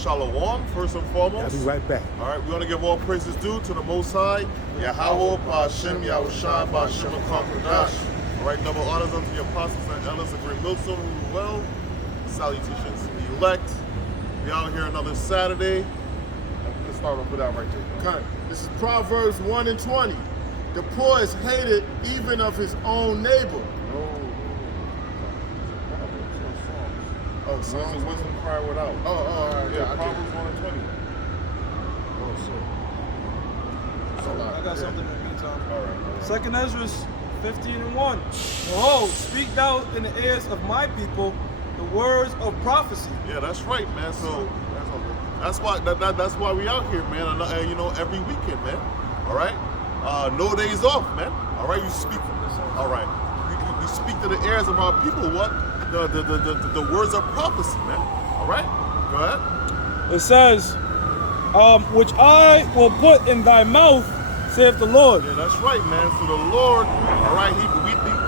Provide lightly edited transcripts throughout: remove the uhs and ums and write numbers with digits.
Shalom, first and foremost. I'll be right back. All right, we're going to give all praises due to the Most High. Yahweh, Ba'Shem, Yahushua, Ba'Shem, HaKadosh. All right, double honors unto the apostles and elders of great millstone who rule well. Salutations to the elect. We out here another Saturday. And we can start off with that right there. Okay. This is Proverbs 1 and 20. The poor is hated even of his own neighbor. Oh, Songs of Wisdom cry without. all right. Yeah, Proverbs 1 and 20. I got something in the meantime. All right. Second Ezra 15 and 1. Behold, speak thou in the ears of my people the words of prophecy. Yeah, that's right, man. So that's why we out here, man. And, you know, every weekend, man. All right. No days off, man. All right. You speak. All right. You speak to the ears of our people. What the words of prophecy, man. All right. Go ahead. It says, which I will put in thy mouth, saith the Lord. Yeah, that's right, man. So the Lord, all right.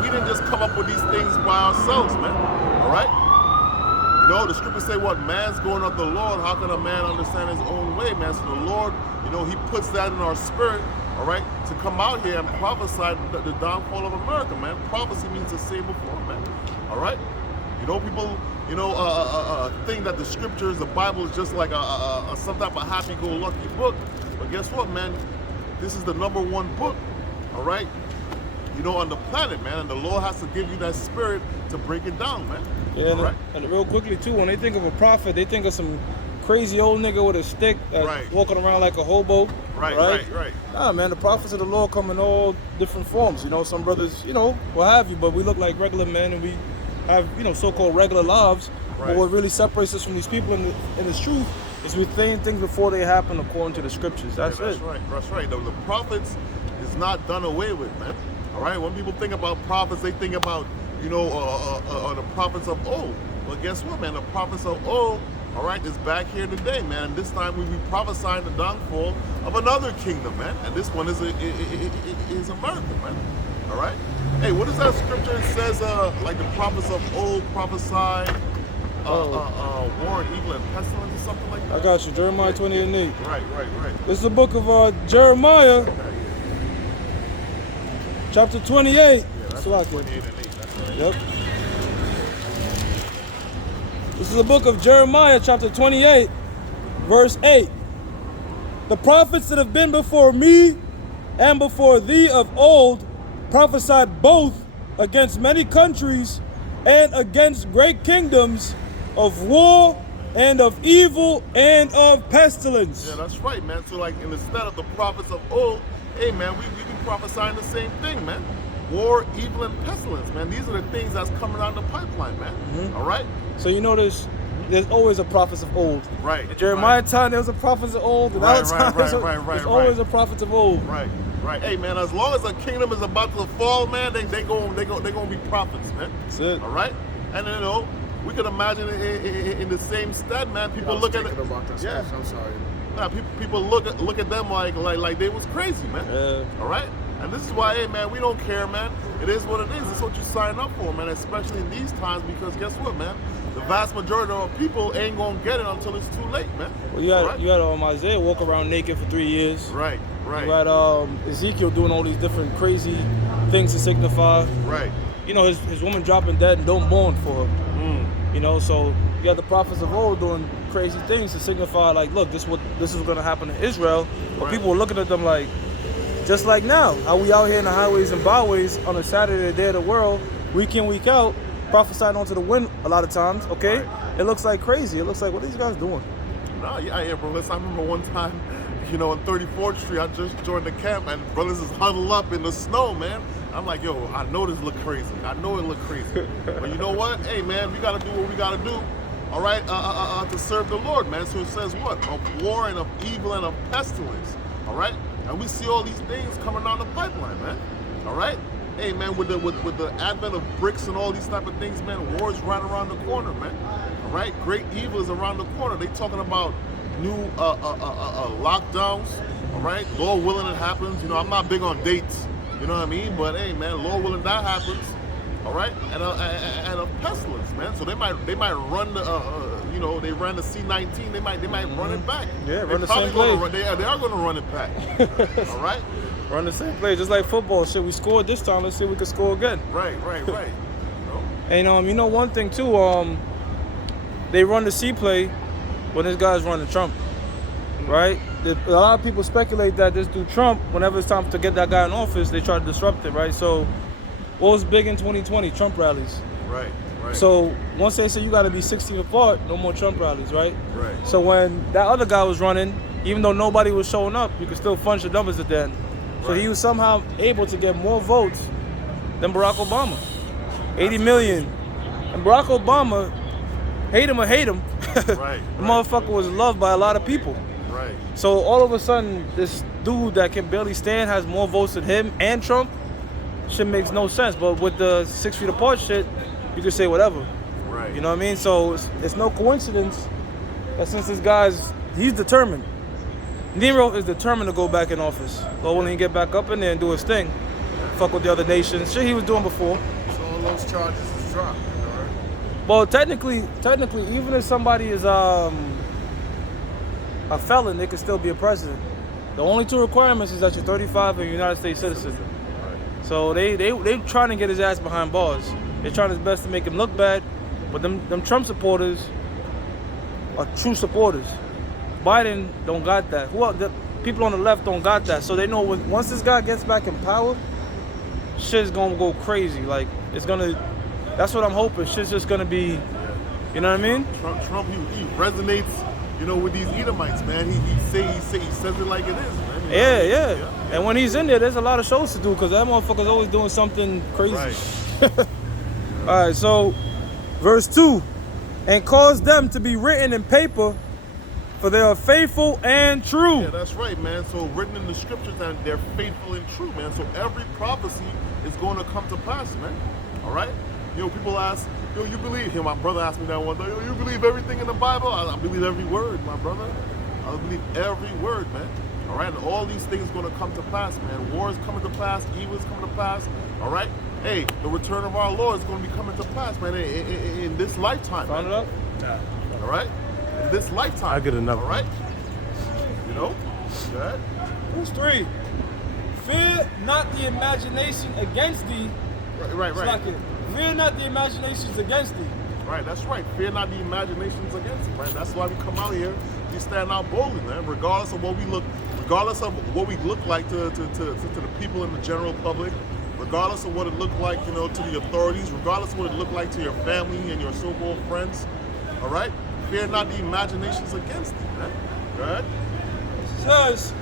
We didn't just come up with these things by ourselves, man. All right. You know, the scriptures say what? Man's going of the Lord. How can a man understand his own way, man? So the Lord, you know, he puts that in our spirit, all right, to come out here and prophesy the downfall of America, man. Prophecy means to say before, man. All right? You know, people, you know, think that the scriptures, the Bible is just like some type of happy-go-lucky book. But guess what, man? This is the #1 book, all right? You know, on the planet, man. And the Lord has to give you that spirit to break it down, man. Yeah, and real quickly, too, when they think of a prophet, they think of some crazy old nigga with a stick walking around like a hobo. Right. Nah, man, the prophets of the Lord come in all different forms. You know, some brothers, you know, what have you, but we look like regular men and we have, you know, so-called regular lives. Right. But what really separates us from these people in the truth is we think things before they happen according to the scriptures. That's it. That's right. The prophets is not done away with, man. All right? When people think about prophets, they think about, you know, the prophets of old. Well, guess what, man? The prophets of old, all right, is back here today, man. And this time we prophesying the downfall of another kingdom, man. And this one is America, man. All right? Hey, what is that scripture? It says, like the prophets of old prophesied war and evil and pestilence or something like that? I got you. Jeremiah 28 and 8. Right. This is the book of Jeremiah, chapter 28. Yeah, that's 28 and 8. Yep. This is the book of Jeremiah, chapter 28, verse 8. The prophets that have been before me and before thee of old prophesied both against many countries and against great kingdoms, of war and of evil and of pestilence. Yeah, that's right, man. So like instead of the prophets of old, hey man, we be prophesying the same thing, man. War, evil, and pestilence, man. These are the things that's coming down the pipeline, man. All right? So you notice there's always a prophets of old. Right. In Jeremiah's time, there was a prophets of old. In our time, there's always a prophets of old. Right. Hey, man, as long as a kingdom is about to fall, man, they gonna be prophets, man. That's it. All right? And, you know, we can imagine in the same stead, man, people look at it. About that stuff. I'm sorry. Nah, people look at them like they was crazy, man. Yeah. All right? And this is why, hey, man, we don't care, man. It is what it is. It's what you sign up for, man, especially in these times, because guess what, man? The vast majority of people ain't going to get it until it's too late, man. Well, you got Isaiah walk around naked for 3 years. Right. You got Ezekiel doing all these different crazy things to signify. Right. You know, his woman dropping dead and don't mourn for her. You know, so you got the prophets of old doing crazy things to signify, like, look, this is going to happen to Israel. But people were looking at them like, just like now, how we out here in the highways and byways on a Saturday, the day of the world, week in, week out, prophesying onto the wind a lot of times, okay? Right. It looks like crazy. It looks like, what are these guys doing? No, yeah, bro. Listen, I remember one time, you know, on 34th Street, I just joined the camp, and brothers is huddled up in the snow, man. I'm like, yo, I know this look crazy. I know it look crazy. But you know what? Hey, man, we got to do what we got to do, all right, to serve the Lord, man. So it says what? Of war and of evil and of pestilence, all right? And we see all these things coming down the pipeline, man. All right? Hey, man, with the advent of bricks and all these type of things, man, war's right around the corner, man. All right? Great evil is around the corner. They talking about new lockdowns, all right? Lord willing, it happens. You know, I'm not big on dates, you know what I mean? But, hey, man, Lord willing, that happens. all right, and a pestilence, man. So they might run the you know, they ran the C-19. They might run it back. Yeah, They run the probably same play. gonna run- They are going to run it back. All right, Run the same play, just like football. Shit, we scored this time. Let's see if we can score again. right. You know? And you know one thing too. They run the C play when this guy's running Trump, right? A lot of people speculate that this dude Trump, whenever it's time to get that guy in office, they try to disrupt it, right? So, what was big in 2020? Trump rallies. Right. So once they say you got to be 16 apart, no more Trump rallies, right? Right. So when that other guy was running, even though nobody was showing up, you could still punch the numbers at the end. So Right. he was somehow able to get more votes than Barack Obama. 80 million. And Barack Obama, hate him or hate him, Right. the motherfucker was loved by a lot of people. Right. So all of a sudden, this dude that can barely stand has more votes than him and Trump. Shit makes no sense. But with the 6 feet apart shit, you can say whatever. Right. You know what I mean? So it's no coincidence that since this guy's, he's determined. Nero is determined to go back in office. Lord willing, he get back up in there and do his thing. Fuck with the other nations. Shit he was doing before. So all those charges is dropped, you know, right? Well, technically, even if somebody is a felon, they can still be a president. The only two requirements is that you're 35 and you're a United States citizen. So they trying to get his ass behind bars. They're trying their best to make him look bad, but them Trump supporters are true supporters. Biden don't got that. The people on the left don't got that. So they know once this guy gets back in power, shit's gonna go crazy. Like that's what I'm hoping. Shit's just gonna be, you know what I mean? Trump he resonates, you know, with these Edomites, man. He says it like it is, man. You know? Yeah. And when he's in there, there's a lot of shows to do because that motherfucker's always doing something crazy. Right. All right, so verse 2, and cause them to be written in paper, for they are faithful and true. Yeah, that's right, man. So written in the scriptures that they're faithful and true, man. So every prophecy is going to come to pass, man. All right? You know, people ask, yo, you believe him? My brother asked me that one day, yo, you believe everything in the Bible? I believe every word, my brother. I believe every word, man. All right? And all these things are going to come to pass, man. War is coming to pass. Evil is coming to pass. All right? Hey, the return of our Lord is going to be coming to pass, man, in this lifetime. Found it up? All right? In this lifetime. I'll get another all right? You know? Go ahead. Verse 3, fear not the imagination against thee. Right. Fear not the imaginations against thee. Right, that's right. Fear not the imaginations against it, right? That's why we come out here. We stand out boldly, man. Regardless of what we look like to the people in the general public, regardless of what it looked like, you know, to the authorities, regardless of what it looked like to your family and your so-called friends. All right? Fear not the imaginations against it, man. Go ahead. It says,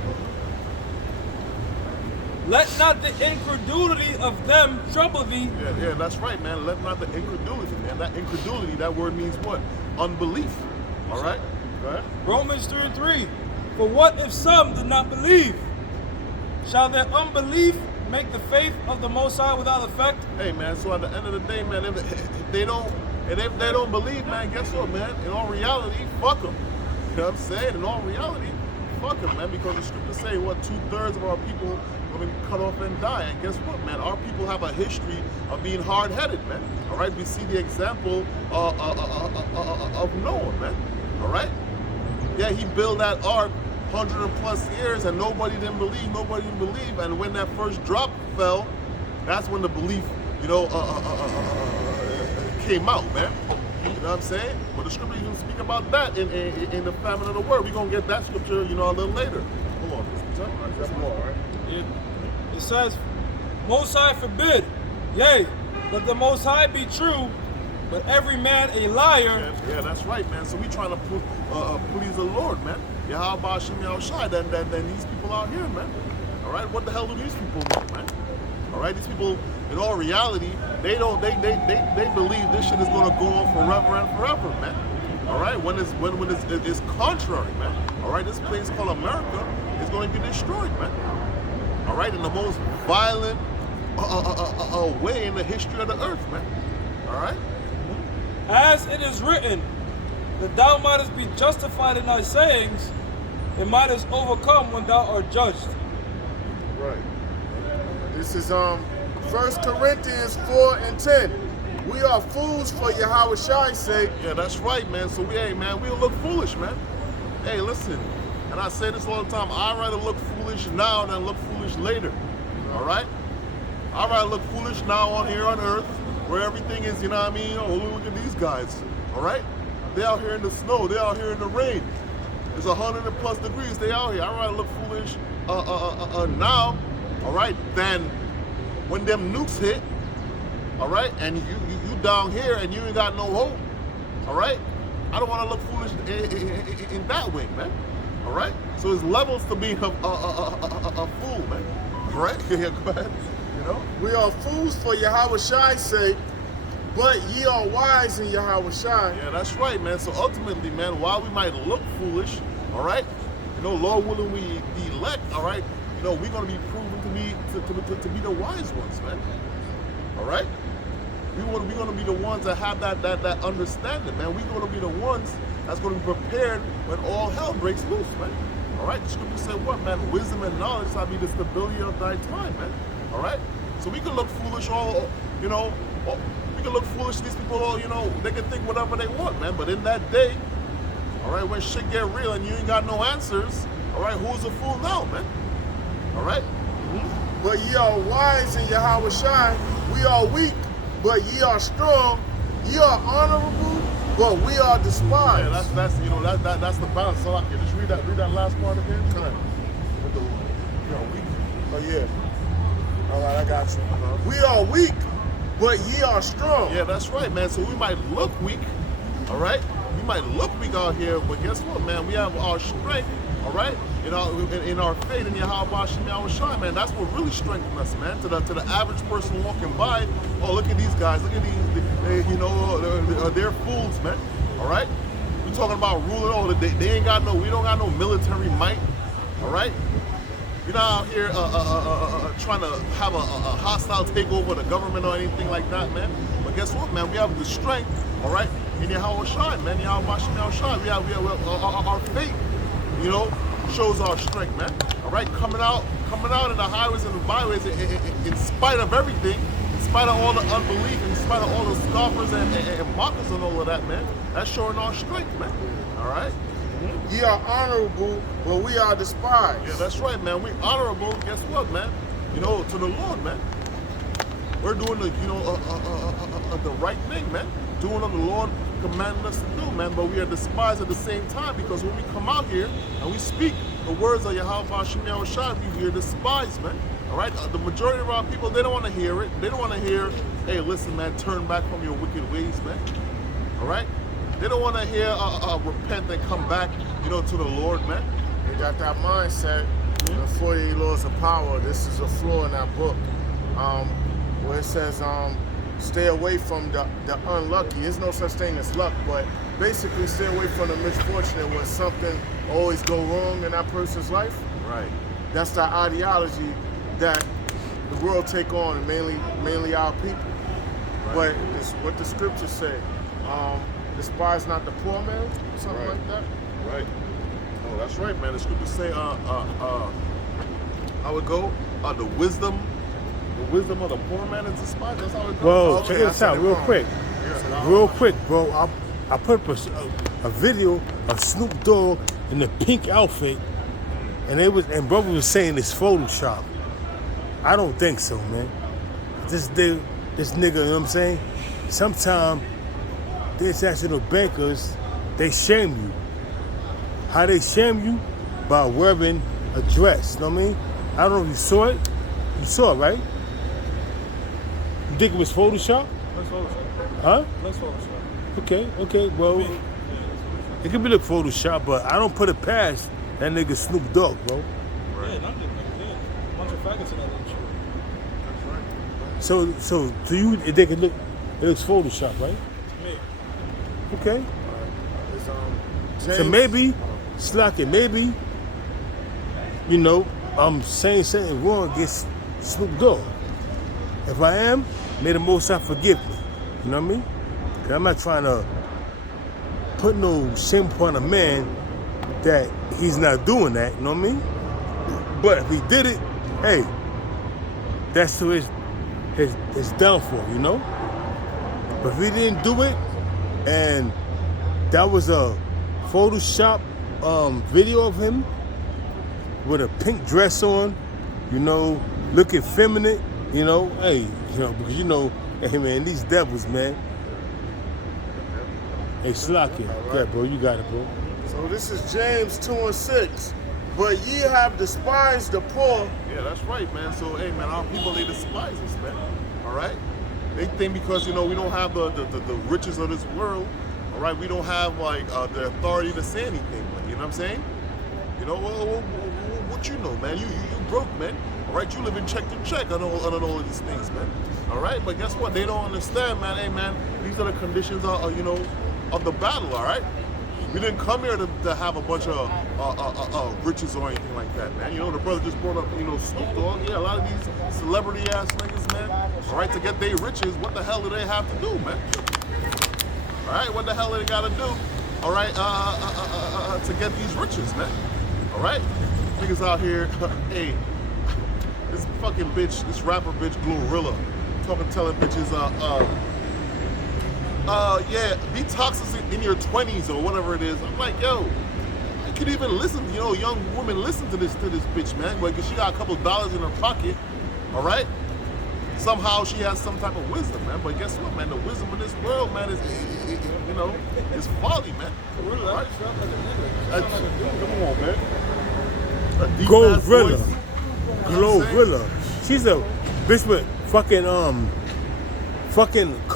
let not the incredulity of them trouble thee. Yeah, that's right, man. Let not the incredulity, man. That incredulity, that word means what? Unbelief. All right? Go ahead. Romans 3:3. For what if some did not believe? Shall their unbelief make the faith of the Most High without effect? Hey, man, so at the end of the day, man, if they don't believe, man, guess what, man? In all reality, fuck them. You know what I'm saying? In all reality, fuck them, man, because the scriptures say, what, 2/3 of our people are going to be cut off and die. And guess what, man? Our people have a history of being hard-headed, man. All right? We see the example of Noah, man. All right? Yeah, he built that ark 100+ years and nobody didn't believe. And when that first drop fell, that's when the belief, you know, came out, man. You know what I'm saying? But the scripture even speak about that in the famine of the word. We're going to get that scripture, you know, a little later. Hold on. That's more, right? Yeah. It says, Most High forbid, yea, let the Most High be true, but every man a liar. Yeah, that's right, man. So we trying to please the Lord, man. Yahweh Shem Shai, than these people out here, man. All right, what the hell do these people want, man? All right, these people, in all reality, they believe this shit is gonna go on forever and forever, man. All right, when it's contrary, man. All right, this place called America is going to be destroyed, man. All right, in the most violent way in the history of the earth, man. All right. As it is written, that thou mightest be justified in thy sayings, and mightest overcome when thou art judged. Right. This is 1 Corinthians 4:10. We are fools for Yahweh's sake. Yeah, that's right, man. So we'll look foolish, man. Hey, listen, and I say this all the time, I'd rather look foolish now than look foolish later. All right? I'd rather look foolish now on here on earth, where everything is, you know what I mean? Oh, look at these guys. All right? They out here in the snow, they out here in the rain. It's 100+ degrees, they out here. I'd rather look foolish now, all right, than when them nukes hit, all right, and you down here and you ain't got no hope, all right? I don't want to look foolish in that way, man, all right? So there's levels to being a fool, man, all right? Yeah, go ahead, you know? We are fools for Yahweh's sake, but ye are wise in Yahweh's. Yeah, that's right, man. So ultimately, man, while we might look foolish, all right, you know, Lord willing, we be elect, all right, you know, we're going to be proven to be the wise ones, man, all right? We're going to be the ones that have that understanding, man. We're going to be the ones that's going to be prepared when all hell breaks loose, man. All right? The scripture said what, man? Wisdom and knowledge shall be the stability of thy time, man. All right? So we can look foolish we can look foolish to these people, they can think whatever they want, man. But in that day, all right, when shit get real and you ain't got no answers, all right, who's a fool now, man? All right? Mm-hmm. But ye are wise in Yahweh. We are weak, but ye are strong. Ye are honorable, but we are despised. Yeah, that's the balance. So I can just read that last part again. Come on. With the weak. Oh yeah. All right, I got you. We are weak, but ye are strong. Yeah, that's right, man. So we might look weak, all right? We might look weak out here, but guess what, man? We have our strength, all right? In our faith in Yahweh Shem Yahweh, man. That's what really strengthens us, man. To the average person walking by, oh, look at these guys. Look at these, they're fools, man. All right? We're talking about ruling. Oh, we don't got no military might, all right? We're not out here trying to have a hostile takeover of the government or anything like that, man. But guess what, man? We have the strength, all right, in Yahweh Shai, man. Yahweh Shai. We have our faith, shows our strength, man. All right, coming out in the highways and the byways, in spite of everything, in spite of all the unbelief, in spite of all the scoffers and mockers and all of that, man. That's showing our strength, man. All right. Ye are honorable, but we are despised. Yeah, that's right, man. We honorable. Guess what, man? To the Lord, man. We're doing the right thing, man. Doing what the Lord commanded us to do, man. But we are despised at the same time, because when we come out here and we speak the words of Yahweh Shem Yahweh, we are despised, man. All right. The majority of our people, they don't want to hear it. They don't want to hear, hey, listen, man, turn back from your wicked ways, man. All right. They don't want to hear repent and come back, to the Lord, man. They got that mindset. The 48 laws of power. This is a flaw in that book, where it says, stay away from the unlucky. There's no such thing as luck, but basically stay away from the misfortunate when something always go wrong in that person's life. Right. That's the ideology that the world take on, mainly our people. Right. But it's what the scriptures say. Despise not the poor man, something like that. Right. Oh, that's right, man. The scriptures say, how it go? The wisdom of the poor man is despised. That's how it goes. Well, check this out real quick. Real quick, bro. I put up a video of Snoop Dogg in the pink outfit, and brother was saying it's Photoshop. I don't think so, man. This nigga, you know what I'm saying? Sometimes the international bankers, they shame you. How they shame you? By wearing a dress, you know what I mean? I don't know if you saw it. You saw it, right? You think it was Photoshop? Let's Photoshop. Huh? Let's Photoshop. Okay, well, it could be the Photoshop, but I don't put it past that nigga Snoop Dogg, bro. Right. Yeah, not the nigga. A bunch of faggots in that little shit. That's right. So to you, it looks Photoshop, right? Okay. So maybe, maybe, I'm saying something wrong against Snoop Dogg. If I am, may the Most High forgive me. You know what I mean? 'Cause I'm not trying to put no shame upon a man that he's not doing that, you know what I mean? But if he did it, hey, that's to his his downfall, you know? But if he didn't do it, and that was a Photoshop video of him with a pink dress on, you know, looking feminine, you know, hey, you know, because you know, hey man, these devils, man. Hey, Slacky, yeah, bro, you got it, bro. So this is James 2:6. But ye have despised the poor. Yeah, that's right, man. So, hey, man, our people, they despise us, man. All right? They think because, you know, we don't have the riches of this world, all right? We don't have, like, the authority to say anything, like, you know what I'm saying? You know, what you know, man? You broke, man. All right? You live in check to check on all of these things, man. All right? But guess what? They don't understand, man. Hey, man, these are the conditions, you know, of the battle, all right? We didn't come here to have a bunch of riches or anything like that, man. You know, the brother just brought up, you know, Snoop Dogg. Yeah, a lot of these celebrity-ass niggas, man, all right, to get their riches, what the hell do they have to do, man? All right, what the hell do they got to do, all right, to get these riches, man? All right? Niggas out here, hey, this fucking bitch, this rapper bitch, Glorilla, telling bitches, yeah, be toxic in your 20s or whatever it is. I'm like, yo, I could even listen, you know, young woman listen to this bitch, man, because she got a couple dollars in her pocket, all right? Somehow she has some type of wisdom, man. But guess what, man? The wisdom of this world, man, is you know, is folly, man. All right? Come on, man. Glorilla. Glorilla. She's a bitch with fucking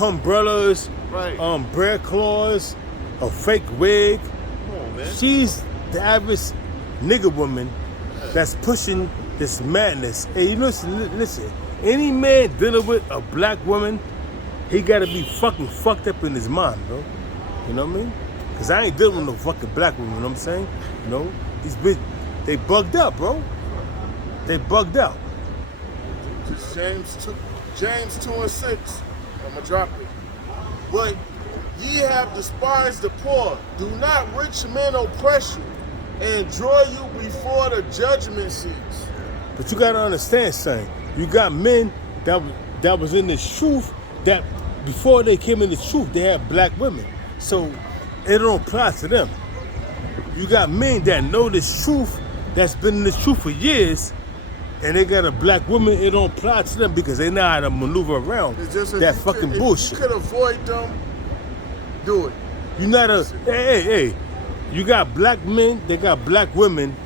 umbrellas, right. bear claws, a fake wig. Come on, man. She's the average nigga woman that's pushing this madness. Hey, you listen. Any man dealing with a black woman, he gotta be fucking fucked up in his mind, bro. You know what I mean? Cause I ain't dealing with no fucking black woman, you know what I'm saying? You know, these bitches, they bugged out, bro. They bugged out. James 2:6. I'm gonna drop it. But ye have despised the poor. Do not rich men oppress you and draw you before the judgment seats. But you gotta understand something. You got men that was in this truth that before they came in the truth, they had black women. So it don't apply to them. You got men that know this truth, that's been in this truth for years, and they got a black woman, it don't apply to them because they know how to maneuver around that fucking bullshit. If you could avoid them, do it. You not a, hey. You got black men, they got black women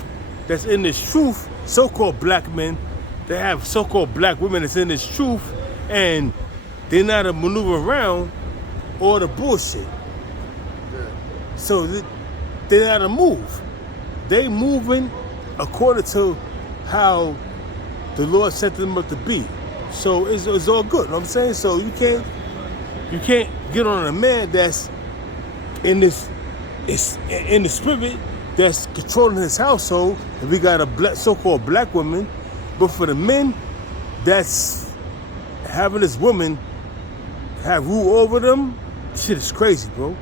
that's in this truth, so-called black men, they have so-called black women that's in this truth, and they know how to maneuver around all the bullshit. Yeah. So they know how to move. They moving according to how the Lord set them up to be. So it's all good, you know what I'm saying? So you can't get on a man that's in this, in the spirit that's controlling his household, and we got a so-called black woman. But for the men that's having this woman have rule over them, shit is crazy, bro.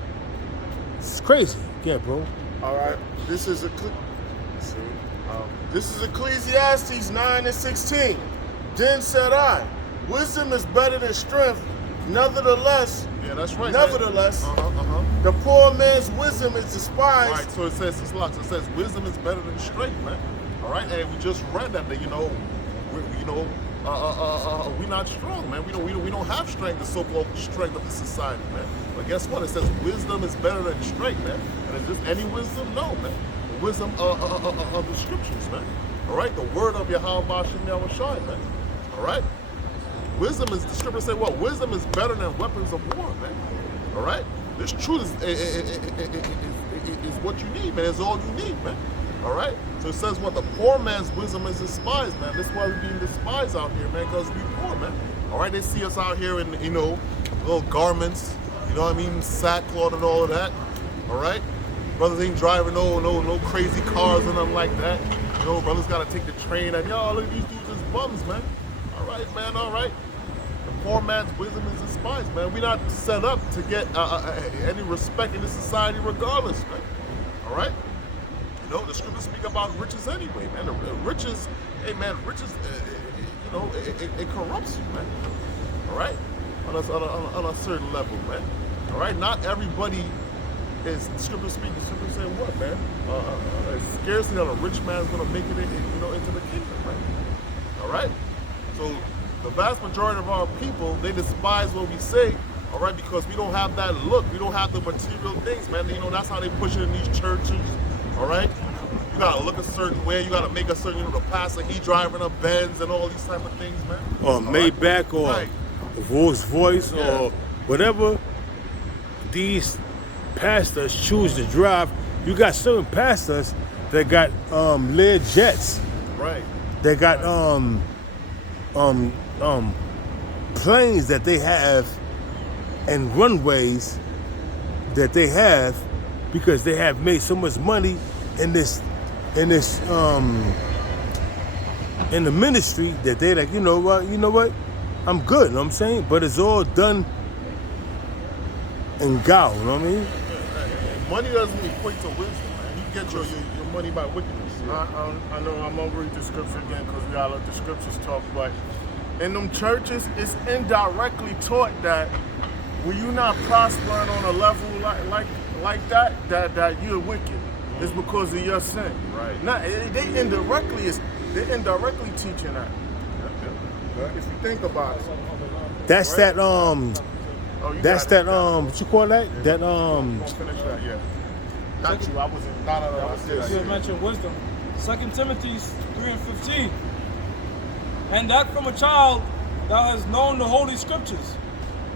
It's crazy. Yeah, bro. All right. This is Ecclesiastes 9:16. Then said I, wisdom is better than strength. Nevertheless, Yeah, that's right. nevertheless, the poor man's wisdom is despised. Right, so it says, it says wisdom is better than strength, man. All right, and we just read that, you know, we're not strong, man. We don't have strength, the so-called strength of the society, man. But guess what? It says wisdom is better than strength, man. And is this any wisdom? No, man. The wisdom of the scriptures, man. All right, the word of Yahweh Bashim Yahushai, man. All right. Wisdom is, the scriptures say what? Wisdom is better than weapons of war, man. All right? This truth is what you need, man. It's all you need, man. All right? So it says what? The poor man's wisdom is despised, man. That's why we're being despised out here, man, because we poor, man. All right? They see us out here in, you know, little garments, you know what I mean? Sackcloth and all of that. All right? Brothers ain't driving no crazy cars and nothing like that. You know, brothers got to take the train and, yo, look at these dudes as bums, man. All right, man, all right. The poor man's wisdom is despised, man. We're not set up to get any respect in this society regardless, man. All right? You know, the scriptures speak about riches anyway, man. The riches, hey, man, riches, you know, it corrupts you, man. All right, on a certain level, man. All right, not everybody is scripture speaking. Scripture saying what, man? It's scarcely that a rich man's gonna make it, into the kingdom, man. All right. So the vast majority of our people, they despise what we say. All right, because we don't have that look. We don't have the material things, man. You know, that's how they push it in these churches. All right. You gotta look a certain way. You gotta make a certain, the pastor, he driving a Benz and all these type of things, man. Or Maybach, or Right. Rolls Royce, Yeah. or whatever these pastors choose to drive. You got certain pastors that got Lear jets. Right. They got planes that they have and runways that they have because they have made so much money in the ministry that they like, you know what, I'm good, you know what I'm saying? But it's all done in gao, you know what I mean? Money doesn't equate to wisdom, man. You get your money by wickedness. I know I'm gonna read the scripture again because we gotta let the scriptures talk, but in them churches, it's indirectly taught that when you're not prospering on a level like that you're wicked. It's because of your sin. Right. Now they're indirectly teaching that. If you think about it. That's Right. that Oh, you that's got it. that what you call that? That Don't finish that yet. Not you. I wasn't. I was You this. had mentioned wisdom. 2 Timothy 3:15. And that from a child thou hast known the holy scriptures,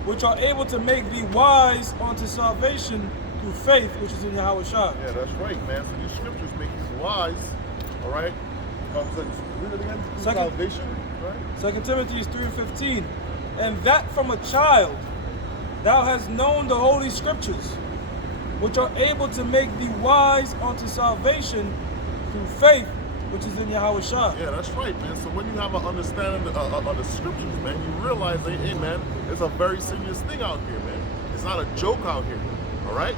which are able to make thee wise unto salvation through faith which is in Yahweh Shah. Yeah, that's right, man. So these scriptures make you wise. All right. Read it again. Second- Salvation. Right. 2 Timothy 3:15. And that from a child thou hast known the holy scriptures, which are able to make thee wise unto salvation through faith which is in Yahweh Shah. Yeah, that's right, man. So when you have an understanding of the scriptures, man, you realize, hey, man, it's a very serious thing out here, man. It's not a joke out here. All right.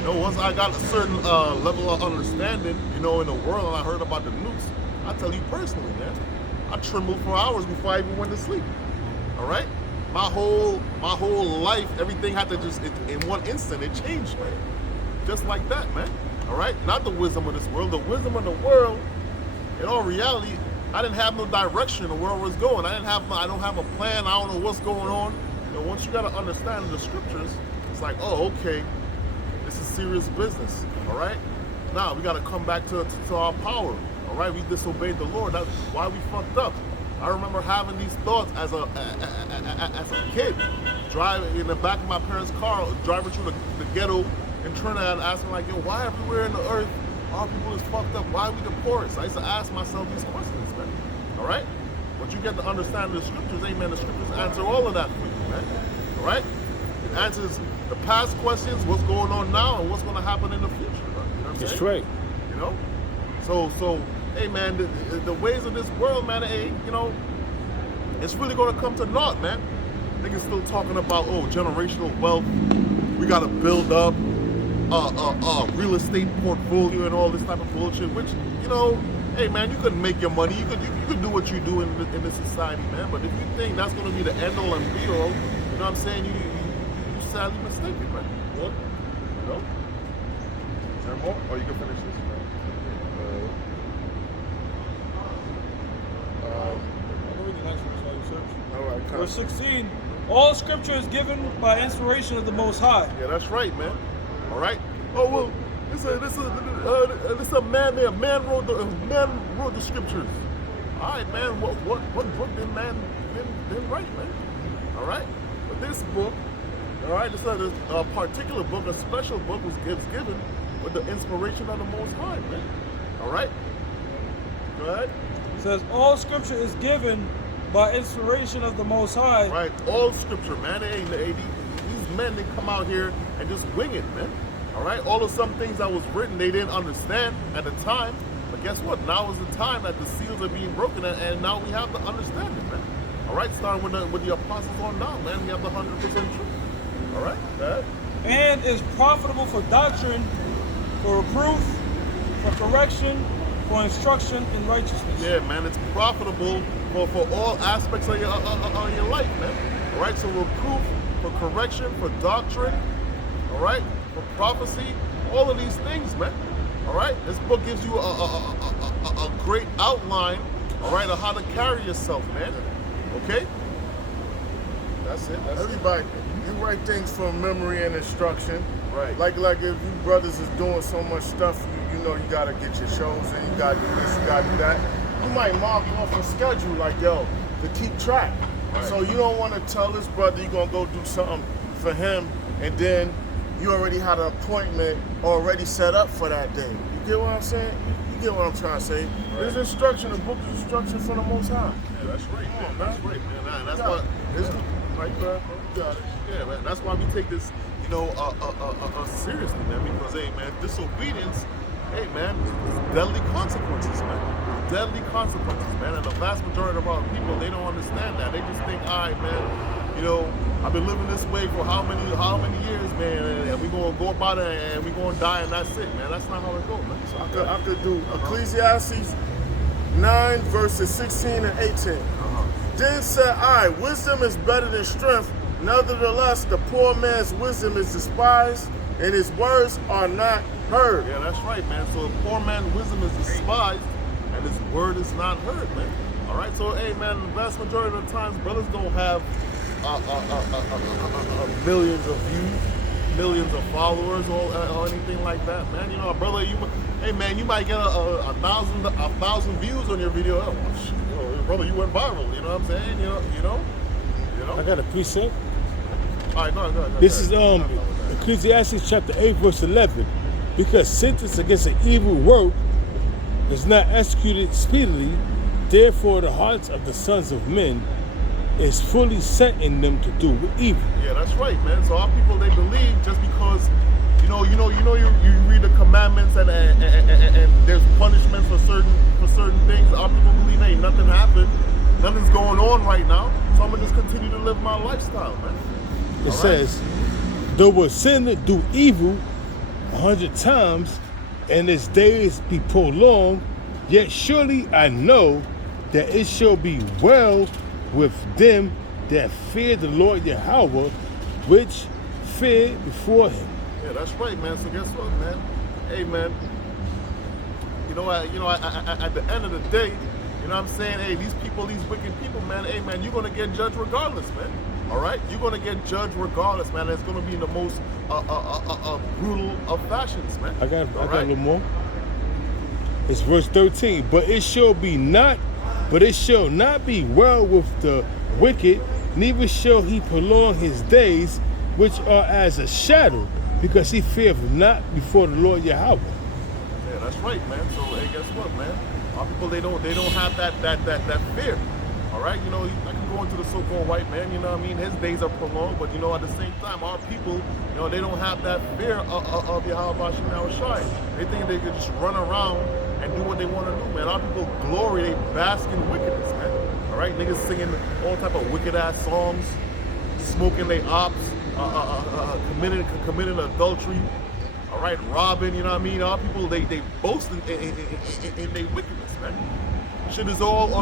You know, once I got a certain level of understanding, in the world, and I heard about the nukes, I tell you personally, man, I trembled for hours before I even went to sleep. All right. My whole life, everything had to just in one instant it changed, man. Just like that, man. All right. Not the wisdom of this world. The wisdom of the world. In all reality, I didn't have no direction of where I was going. I don't have a plan. I don't know what's going on. Once you got to understand the scriptures, it's like, oh, okay, this is serious business. All right. Now we got to come back to our power. All right. We disobeyed the Lord. That's why we fucked up. I remember having these thoughts as a kid, driving in the back of my parents' car, driving through the ghetto in Trinidad, asking like, yo, why everywhere in the earth our people is fucked up? Why are we the poorest? I used to ask myself these questions, man. All right? But you get to understand the scriptures, amen. The scriptures answer all of that for you, man. All right? It answers the past questions, what's going on now, and what's going to happen in the future. You know what I'm That's saying? right. You know? So, hey, man, the ways of this world, man, hey, it's really going to come to naught, man. Niggas still talking about, generational wealth. We got to build up real estate portfolio and all this type of bullshit, which, hey, man, you could make your money. You could do what you do in this society, man. But if you think that's going to be the end all and be all, you know what I'm saying? You sadly mistaken, man. What? No? Is there more? Or you can finish this, man. All right, Verse 16. All scripture is given by inspiration of the Most High. Yeah, that's right, man. All right. Oh well, this a man there. Man wrote the scriptures. All right, man. What book did man didn't write, man? All right. But this book, all right, this a particular book, a special book was given with the inspiration of the Most High, man. All right. Go ahead. It says all scripture is given by inspiration of the Most High. Right. All scripture, man. These men, they come out here and just wing it, man. All right. All of some things that was written, they didn't understand at the time. But guess what? Now is the time that the seals are being broken, and now we have the understanding, man. All right. Starting with the apostles on down, man. We have the 100% truth. All right. Go ahead. And is profitable for doctrine, for reproof, for correction, for instruction in righteousness. Yeah, man, it's profitable for all aspects of your life, man. All right, so reproof, for correction, for doctrine, all right, for prophecy, all of these things, man. All right, this book gives you a great outline, all right, of how to carry yourself, man. Okay? That's it. That's Everybody, you write things from memory and instruction. Right. Like if you brothers is doing so much stuff, you know you gotta get your shows in, you gotta do this, you gotta do that. You might mark off a schedule like, yo, to keep track. Right. So you don't want to tell this brother you're gonna go do something for him, and then you already had an appointment already set up for that day. You get what I'm saying? You get what I'm trying to say? Right. There's instruction, the book is instruction from the Most High. Yeah, that's right, man. That's right, man. That's Yeah. why. It's right, bro. You got it. Yeah, man. That's why we take this, you know, seriously, man. Because, hey, man, disobedience, hey, man, is deadly consequences, man. Deadly consequences, man. And the vast majority of our people, they don't understand that. They just think, all right, man, you know, I've been living this way for how many years, man, and we're gonna go about it and we're gonna die and that's it, man. That's not how it goes, man. So I could do Ecclesiastes 9 verses 16 and 18. Then said I, wisdom is better than strength. Nevertheless, the poor man's wisdom is despised, and his words are not heard. Yeah, that's right, man. So the poor man's wisdom is despised, and his word is not heard, man. All right, so hey, man, the vast majority of the times, brothers don't have millions of views, millions of followers, or anything like that, man. You know, brother, hey, man, you might get a thousand views on your video. Oh, shit, you know, brother, you went viral. You know what I'm saying? You know. I got a precept. All right, go ahead. This is Ecclesiastes chapter 8, verse 11. Because sentence against an evil work is not executed speedily, therefore the hearts of the sons of men is fully set in them to do evil. Yeah, that's right, man. So our people, they believe just because you read the commandments and there's punishments for certain things. Our people believe, hey, nothing happened, nothing's going on right now, so I'm gonna just continue to live my lifestyle, man. It says, though a sinner do evil 100 times, and his days be prolonged, yet surely I know that it shall be well with them that fear the Lord Yahweh, which fear before him. Yeah, that's right, man. So guess what, man? Hey, man. At the end of the day, you know what I'm saying? Hey, these people, these wicked people, man. Hey, man, you're gonna get judged regardless, man. All right, you're gonna get judged regardless, man. It's gonna be in the most brutal of fashions, man. I got a little more. It's verse 13. But it shall not be well with the wicked, neither shall he prolong his days, which are as a shadow, because he feareth not before the Lord Yahweh. Yeah, that's right, man. So hey, guess what, man? Our people, they don't have that fear. All right, you know, I can go into the so-called white man, you know what I mean? His days are prolonged, but you know, at the same time, our people, you know, they don't have that fear of Yahweh Shai. They think they can just run around and do what they want to do, man. Our people glory, they bask in wickedness, man. All right, niggas singing all type of wicked-ass songs, smoking their ops, committing adultery, all right, robbing, you know what I mean? Our people, they boast in their wickedness, man. Shit is all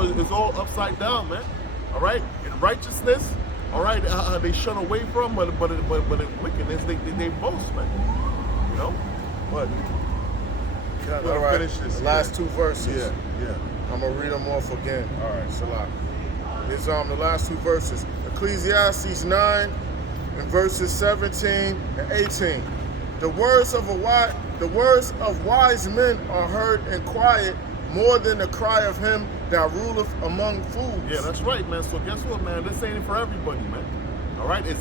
upside down, man. All right, in righteousness, all right, they shun away from, but in wickedness, they boast, man. You know, but All right, finish this. the last two verses. Yeah. I'm gonna read them off again. All right, Salah. It's the last two verses. Ecclesiastes 9 and verses 17 and 18. The words of wise men are heard in quiet, more than the cry of him that ruleth among fools. Yeah, that's right, man. So guess what, man? This ain't for everybody, man. All right, it's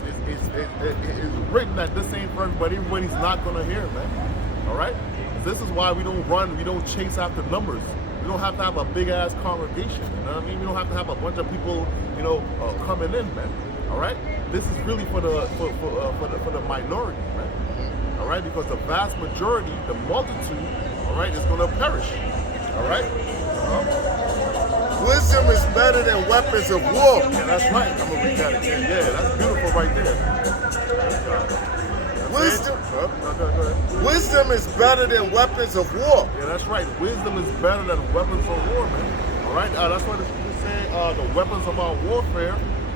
written that this ain't for everybody. Everybody's not gonna hear, man. All right. This is why we don't run. We don't chase after numbers. We don't have to have a big ass congregation. You know what I mean? We don't have to have a bunch of people, you know, coming in, man. All right. This is really for the minority, man. All right, because the vast majority, the multitude, all right, is gonna perish. All right. Wisdom is better than weapons of war. Yeah, that's right. I'm gonna read that again. Yeah, that's beautiful right there. That's Wisdom, Go ahead. wisdom is better than weapons of war. Yeah, that's right. Wisdom is better than weapons of war, man. All right, that's why the scripture say the weapons of our warfare,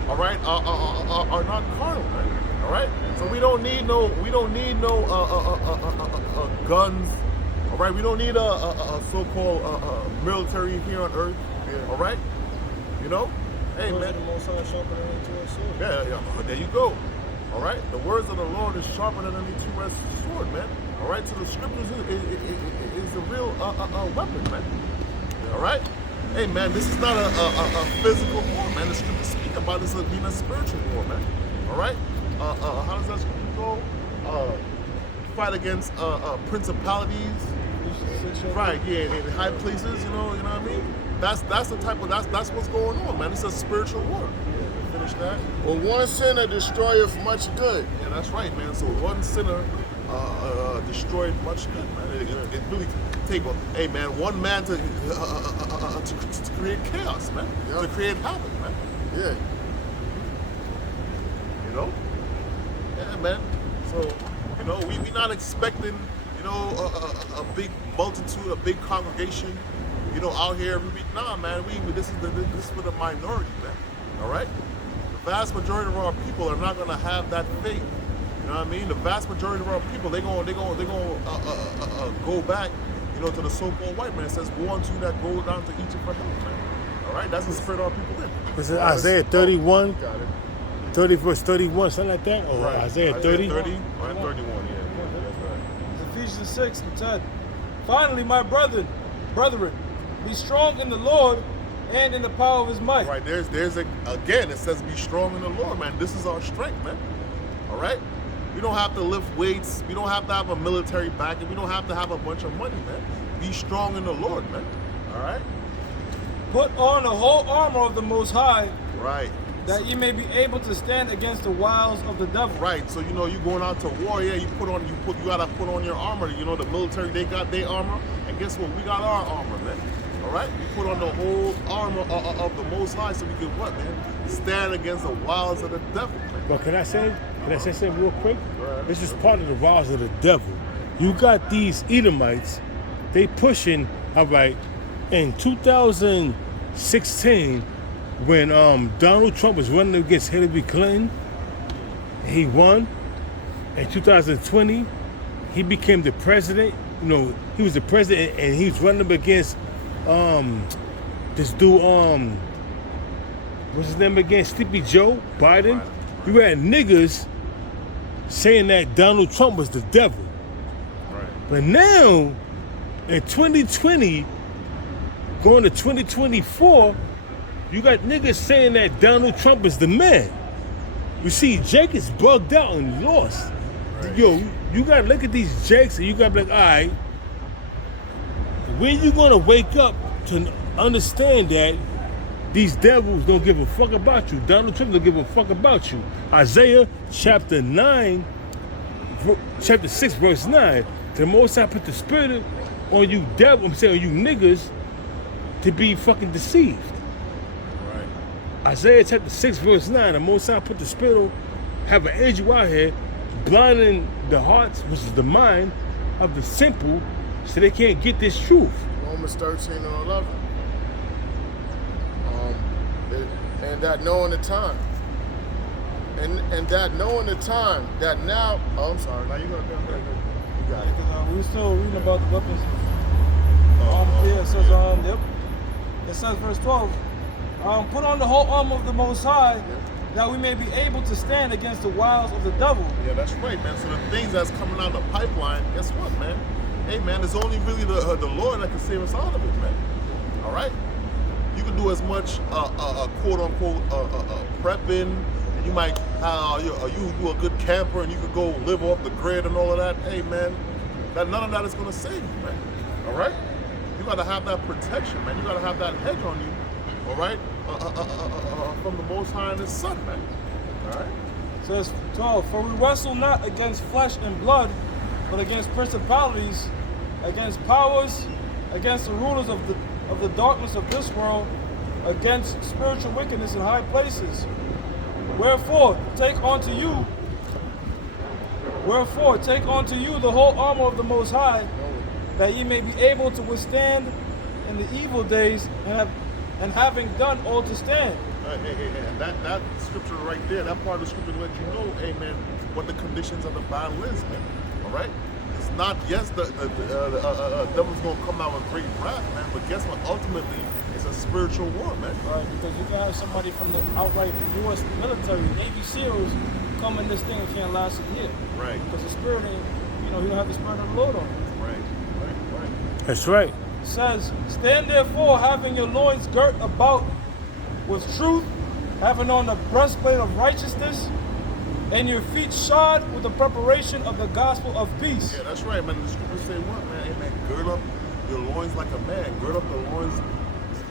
all right, are not carnal, man. All right, so we don't need no guns. All right, we don't need a so-called military here on earth. Yeah. All right, you know, hey man. Yeah. There you go. All right, the words of the Lord is sharper than any two-edged sword, man. All right, so the scriptures is a real weapon, man. All right, hey man, this is not a physical war, man. The scriptures speak about this as being a spiritual war, man. All right, how does that scripture go? Fight against principalities, right? Yeah, in high places, you know what I mean. That's the type of that's what's going on, man. It's a spiritual war. Finish that. Well, one sinner destroyeth much good. Yeah, that's right, man. So one sinner destroyed much good, man. It really take hey man, one man to create chaos, man. Yep. To create havoc, man. Yeah. You know? Yeah, man. So, you know, we not expecting, you know, a big multitude, a big congregation, you know, out here every week. Nah, man. This is for the minority, man. All right. The vast majority of our people are not gonna have that faith. You know what I mean? The vast majority of our people, they gonna go back, you know, to the so-called white man. It says, "Woe unto you that go down to Egypt for help," man. All right, that's the spirit our people in. Was it Isaiah 31, Got it. 30 verse 31, something like that? Or Isaiah 30? 30 and 31, yeah. That's right. Ephesians 6 and 10. Finally, my brethren, be strong in the Lord and in the power of his might. Right, again, it says be strong in the Lord, man. This is our strength, man. All right? We don't have to lift weights. We don't have to have a military backing. We don't have to have a bunch of money, man. Be strong in the Lord, man. All right? Put on the whole armor of the Most High, Right. that ye may be able to stand against the wiles of the devil. Right. So, you know, you going out to war, yeah, you gotta put on your armor. You know, the military, they got their armor. And guess what? We got our armor, man. All right? We put on the whole armor of the Most High so we can what, man? Stand against the wiles of the devil, man. But can I say something real quick? Right. This is part of the wiles of the devil. You got these Edomites, they pushing, all right, in 2016, when Donald Trump was running against Hillary Clinton, he won. In 2020, he became the president. You know, he was the president, and he was running up against this dude, what's his name again? Sleepy Joe Biden. You had niggas saying that Donald Trump was the devil. Right. But now, in 2020, going to 2024, you got niggas saying that Donald Trump is the man. You see, Jake is bugged out and lost. Right. Yo, you gotta look at these Jakes and you gotta be like, all right, when you gonna wake up to understand that these devils don't give a fuck about you? Donald Trump don't give a fuck about you. Isaiah chapter 6, verse 9. The Most High put the spirit on you devil, I'm saying on you niggas, to be fucking deceived. Right. Isaiah chapter 6, verse 9, the Most High put the spirit on, have an angel out here, blinding the hearts, which is the mind, of the simple, so they can't get this truth. Romans 13 and 11. And that knowing the time. And that knowing the time, that now, oh, I'm sorry. Now you got it. You got it. We were still reading about the weapons. Yeah, it says, yep. It says, verse 12, put on the whole armor of the Most High, that we may be able to stand against the wiles of the devil. Yeah, that's right, man. So the things that's coming out of the pipeline, guess what, man? Hey, man, it's only really the Lord that can save us out of it, man. All right? You can do as much, quote-unquote, prepping, and you might, you a good camper, and you could go live off the grid and all of that. Hey, man, none of that is going to save you, man. All right? You got to have that protection, man. You got to have that hedge on you, all right? From the Most High and His Son, man. All right? It says 12, for we wrestle not against flesh and blood, but against principalities, against powers, against the rulers of the darkness of this world, against spiritual wickedness in high places. Wherefore, take unto you Wherefore, take unto you the whole armor of the Most High, that ye may be able to withstand in the evil days, and having done all to stand. Hey. That scripture right there, that part of the scripture let you know, amen, what the conditions of the battle is, man. All right? It's not, yes, the devil's going to come out with great wrath, man, but guess what? Ultimately, it's a spiritual war, man. Right, because you can have somebody from the outright U.S. military, Navy SEALs, come in this thing and can't last a year. Right. Because the spirit ain't, you don't have the spirit of the Lord on him. Right. That's right. It says, stand therefore, having your loins girt about with truth, having on the breastplate of righteousness, and your feet shod with the preparation of the gospel of peace. Yeah, that's right, man. The scriptures say what, man? Amen. Gird up your loins like a man. Gird up the loins,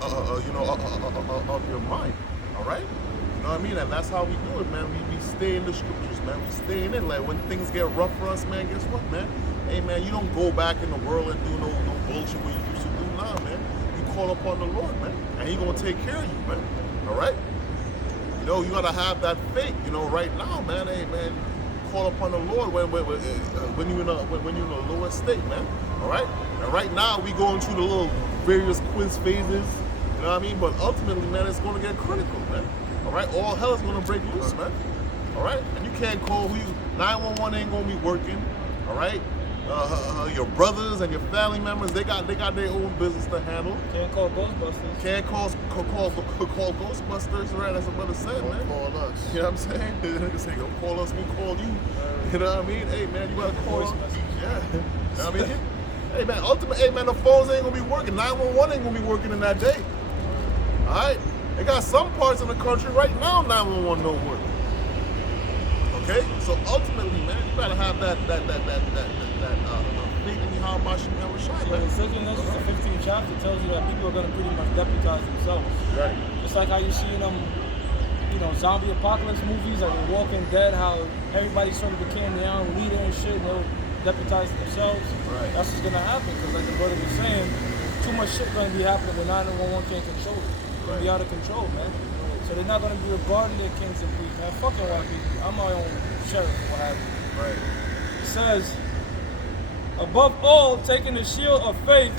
of your mind. All right? You know what I mean? And that's how we do it, man. We stay in the scriptures, man. We stay in it. Like when things get rough for us, man, guess what, man? Hey, man, you don't go back in the world and do no bullshit what you used to do. Nah, man. You call upon the Lord, man. And He gonna take care of you, man. All right? You know, you gotta have that faith. You know, right now, man. Hey, man, call upon the Lord when you're in a lower state, man. All right. And right now, we going through the little various quiz phases. You know what I mean? But ultimately, man, it's gonna get critical, man. All right. All hell is gonna break loose, man. All right. And you can't call 911 ain't gonna be working. All right. Your brothers and your family members, they got their own business to handle. Can't call Ghostbusters. Can't call Ghostbusters, right? That's what brother said, Don't man. call us. You know what I'm saying? They say, don't call us, we call you. You know what I mean? Hey, man, you gotta call us. Yeah. You know what I mean? Hey, man, hey, man, the phones ain't gonna be working. 911 ain't gonna be working in that day. All right? They got some parts of the country right now 911 don't work. Okay? So ultimately, man, you gotta have that faith in how much you never shot, So man. the second Genesis, the 15th chapter tells you that people are going to pretty much deputize themselves. Right. Just like how you see in them, zombie apocalypse movies, like The Walking Dead, how everybody sort of became their own leader and shit, and they'll deputize themselves. Right. That's what's going to happen, because like the brother was saying, too much shit going to be happening when 911 can't control it. It's going to be out of control, man. So they're not going to be regarding their kings and priests. Man, fucking white people. I'm my own sheriff or what have you. Right. It says, above all, taking the shield of faith,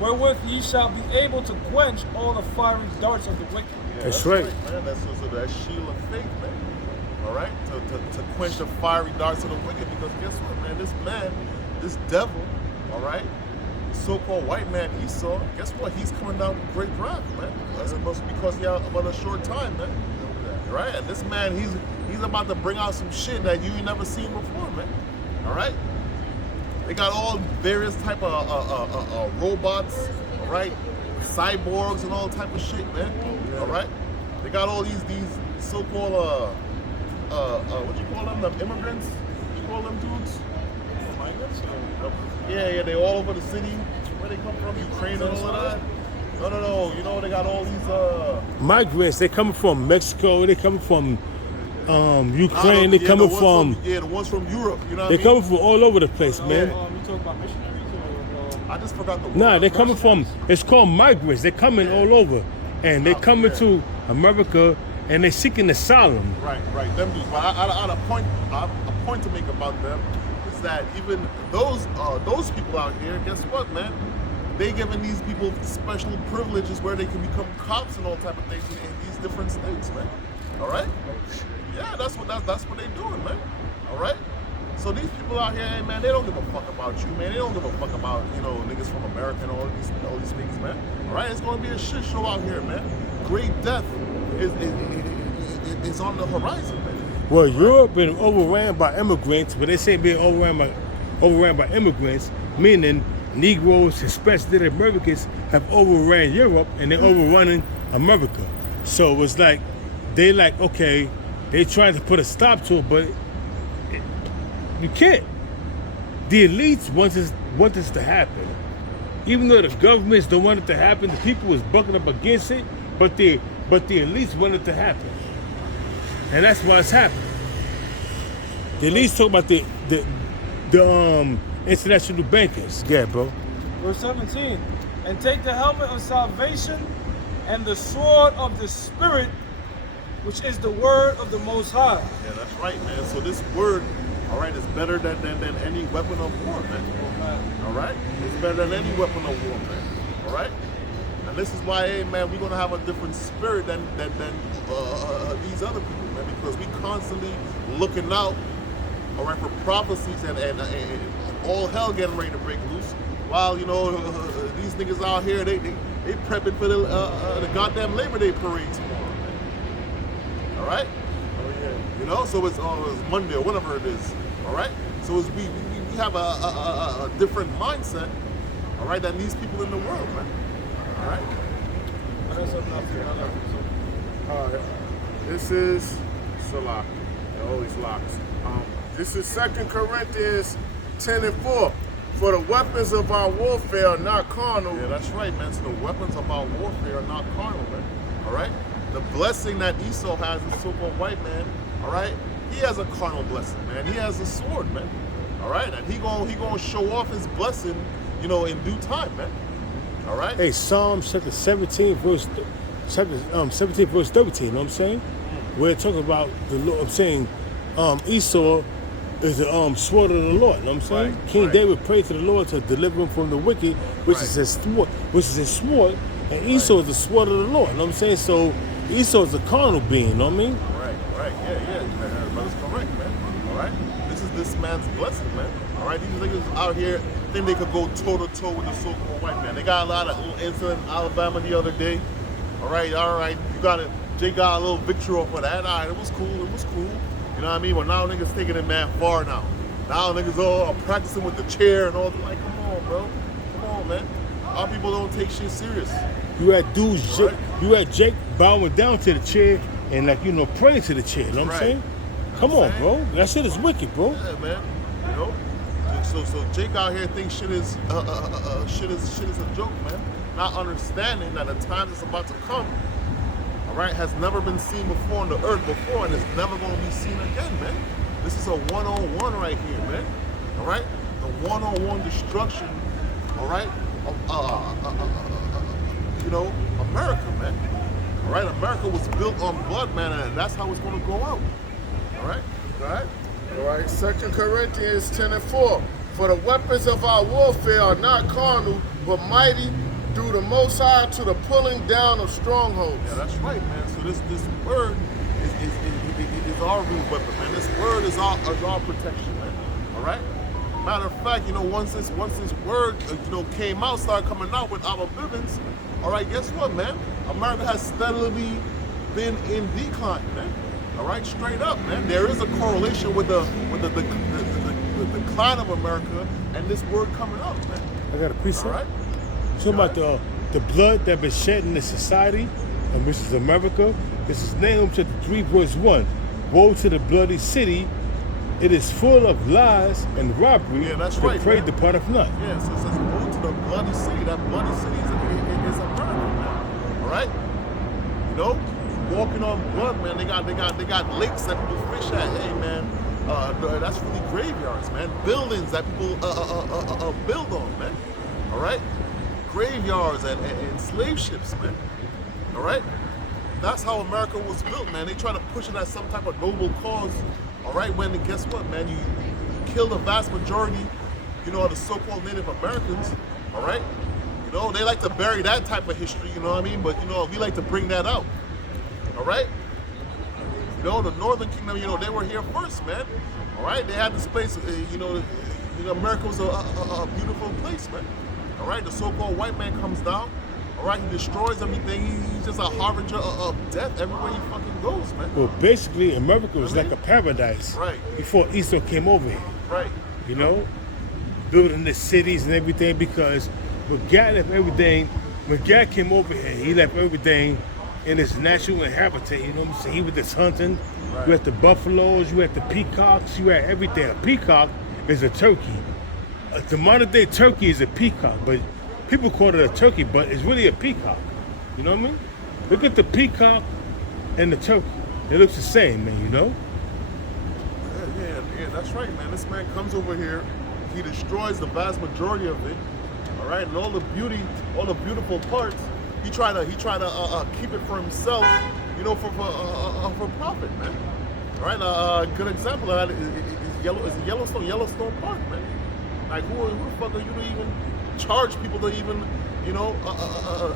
wherewith ye shall be able to quench all the fiery darts of the wicked. Yeah, That's right. Man. That's so that shield of faith, man. All right, to quench the fiery darts of the wicked. Because guess what, man? This devil, all right, so-called white man Esau. Guess what? He's coming down with great wrath, man. That's because he had about a short time, man. Right, and this man, he's about to bring out some shit that you ain't never seen before, man. All right. They got all various type of robots, all right, cyborgs and all type of shit, man. All right, they got all these so-called what you call them? The immigrants? What you call them dudes? Migrants? Yeah, they all over the city. Where they come from? Ukraine and all of that. No. You know they got all these Migrants, they coming from Mexico, they coming from Ukraine, they coming from the ones from Europe. You know what they I mean? coming from all over the place, man. You talk about missionaries or I just forgot the word. Nah, they coming from. It's called migrants. They coming all over, and they coming to America, and they seeking asylum. Right. Them dudes. But I had a point to make about them is that even those people out here, guess what, man? They giving these people special privileges where they can become cops and all type of things in these different states, man. All right? Yeah, that's what they doing, man. All right? So these people out here, hey, man, they don't give a fuck about you, man. They don't give a fuck about, niggas from America and all these things, man. All right? It's going to be a shit show out here, man. Great death is on the horizon, man. Well, Europe been overran by immigrants, but they say being overran by immigrants, meaning Negroes, especially the Americans, have overran Europe and they're overrunning America. So it's like okay, they trying to put a stop to it, but you can't. The elites want this to happen. Even though the governments don't want it to happen, the people is bucking up against it, but the elites want it to happen. And that's why it's happening. The elites talk about the international bankers. Yeah, bro. Verse 17, and take the helmet of salvation and the sword of the Spirit, which is the word of the Most High. Yeah, that's right, man. So this word all right, is better than any weapon of war, man. All right? It's better than any weapon of war, man. All right? And this is why, hey, man, we're going to have a different spirit than these other people, man, because we constantly looking out, all right, for prophecies and all hell getting ready to break loose. While, you know, these niggas out here, they prepping for the goddamn Labor Day parade tomorrow, man. All right? Oh yeah. You know, so it's Monday or whatever it is. All right? So it's, we have a different mindset, all right, than these people in the world, man. All right? All right. This is Salak. It always locks. This is 2 Corinthians 10:4. For the weapons of our warfare are not carnal. Yeah, that's right, man. So the weapons of our warfare are not carnal, man. All right? The blessing that Esau has, the so-called white man, all right? He has a carnal blessing, man. He has a sword, man. All right? And he gonna show off his blessing, you know, in due time, man. All right? Hey, Psalm chapter 17, verse 13, you know what I'm saying? Where it talks about the Lord, I'm saying Esau is the sword of the Lord, you know what I'm saying? Right, King right. David prayed to the Lord to deliver him from the wicked, which Right. is his sword, and Esau is the sword of the Lord, you know what I'm saying? So Esau is a carnal being, you know what I mean? Right. Yeah. But it's correct, man. All right? This is this man's blessing, man. All right? These niggas out here think they could go toe-to-toe with the so-called white man. They got a lot of little incident in Alabama the other day. All right. You got it. Jay got a little victory off of that. All right, it was cool. You know what I mean? But now niggas taking it, man, far now. Now niggas all practicing with the chair and all. Like, come on, bro. Come on, man. Our people don't take shit serious. You had dudes, Right. you had Jake bowing down to the chair and like, you know, praying to the chair, you know what I'm Right. saying? Come on, bro. That shit is wicked, bro. Yeah, man. You know. So Jake out here thinks shit is a joke, man. Not understanding that the time that's about to come, all right, has never been seen before on the earth before, and it's never going to be seen again, man. This is a one-on-one right here, man. All right, the one-on-one destruction, all right, you know, America, man. All right, America was built on blood, man, and that's how it's going to go out. All right, All right. 2 Corinthians 10:4. For the weapons of our warfare are not carnal, but mighty through the Most High to the pulling down of strongholds. Yeah, that's right, man. So this word is our real weapon, man. This word is our protection, man. All right. Matter of fact, you know, once this word, you know, came out, started coming out with our Bivens, all right. Guess what, man? America has steadily been in decline, man. All right, straight up, man. There is a correlation with the decline of America and this word coming out, man. I got a precept. All right. Talking about the blood that been shed in this society, and which is America. This is Nahum chapter 3, verse 1. Woe to the bloody city. It is full of lies and robbery. Yeah, that's the right, prey man. departeth not. Yeah, so it says go to the bloody city. That bloody city is America, man. All right, you know, walking on blood, man. They got lakes that people fish at. Hey, man, that's really graveyards, man. Buildings that people build on, man. All right, graveyards and slave ships, man. All right, that's how America was built, man. They try to push it as some type of noble cause. All right, when guess what, man? You kill the vast majority, you know, of the so-called Native Americans. All right, you know, they like to bury that type of history. You know what I mean? But you know, we like to bring that out. All right, you know, the Northern Kingdom, you know, they were here first, man. All right, they had this place. You know, America was a beautiful place, man. All right, the so-called white man comes down. All right, he destroys everything. He's just a harbinger of death everywhere he fucking goes, man. Well, basically, America was like a paradise Right. before Esau came over here. Right. You know, building the cities and everything, because when God left everything, when God came over here, he left everything in its natural habitat. You know what I'm saying? He was just hunting. Right. You had the buffaloes, you had the peacocks, you had everything. A peacock is a turkey. The modern day turkey is a peacock, but people call it a turkey, but it's really a peacock. You know what I mean? Look at the peacock and the turkey. It looks the same, man, you know? Yeah, that's right, man. This man comes over here, he destroys the vast majority of it, all right, and all the beauty, all the beautiful parts, he try to keep it for himself, you know, for profit, man. All right, a good example of that is Yellowstone Park, man. Like who the fuck are you to even charge people to even, you know,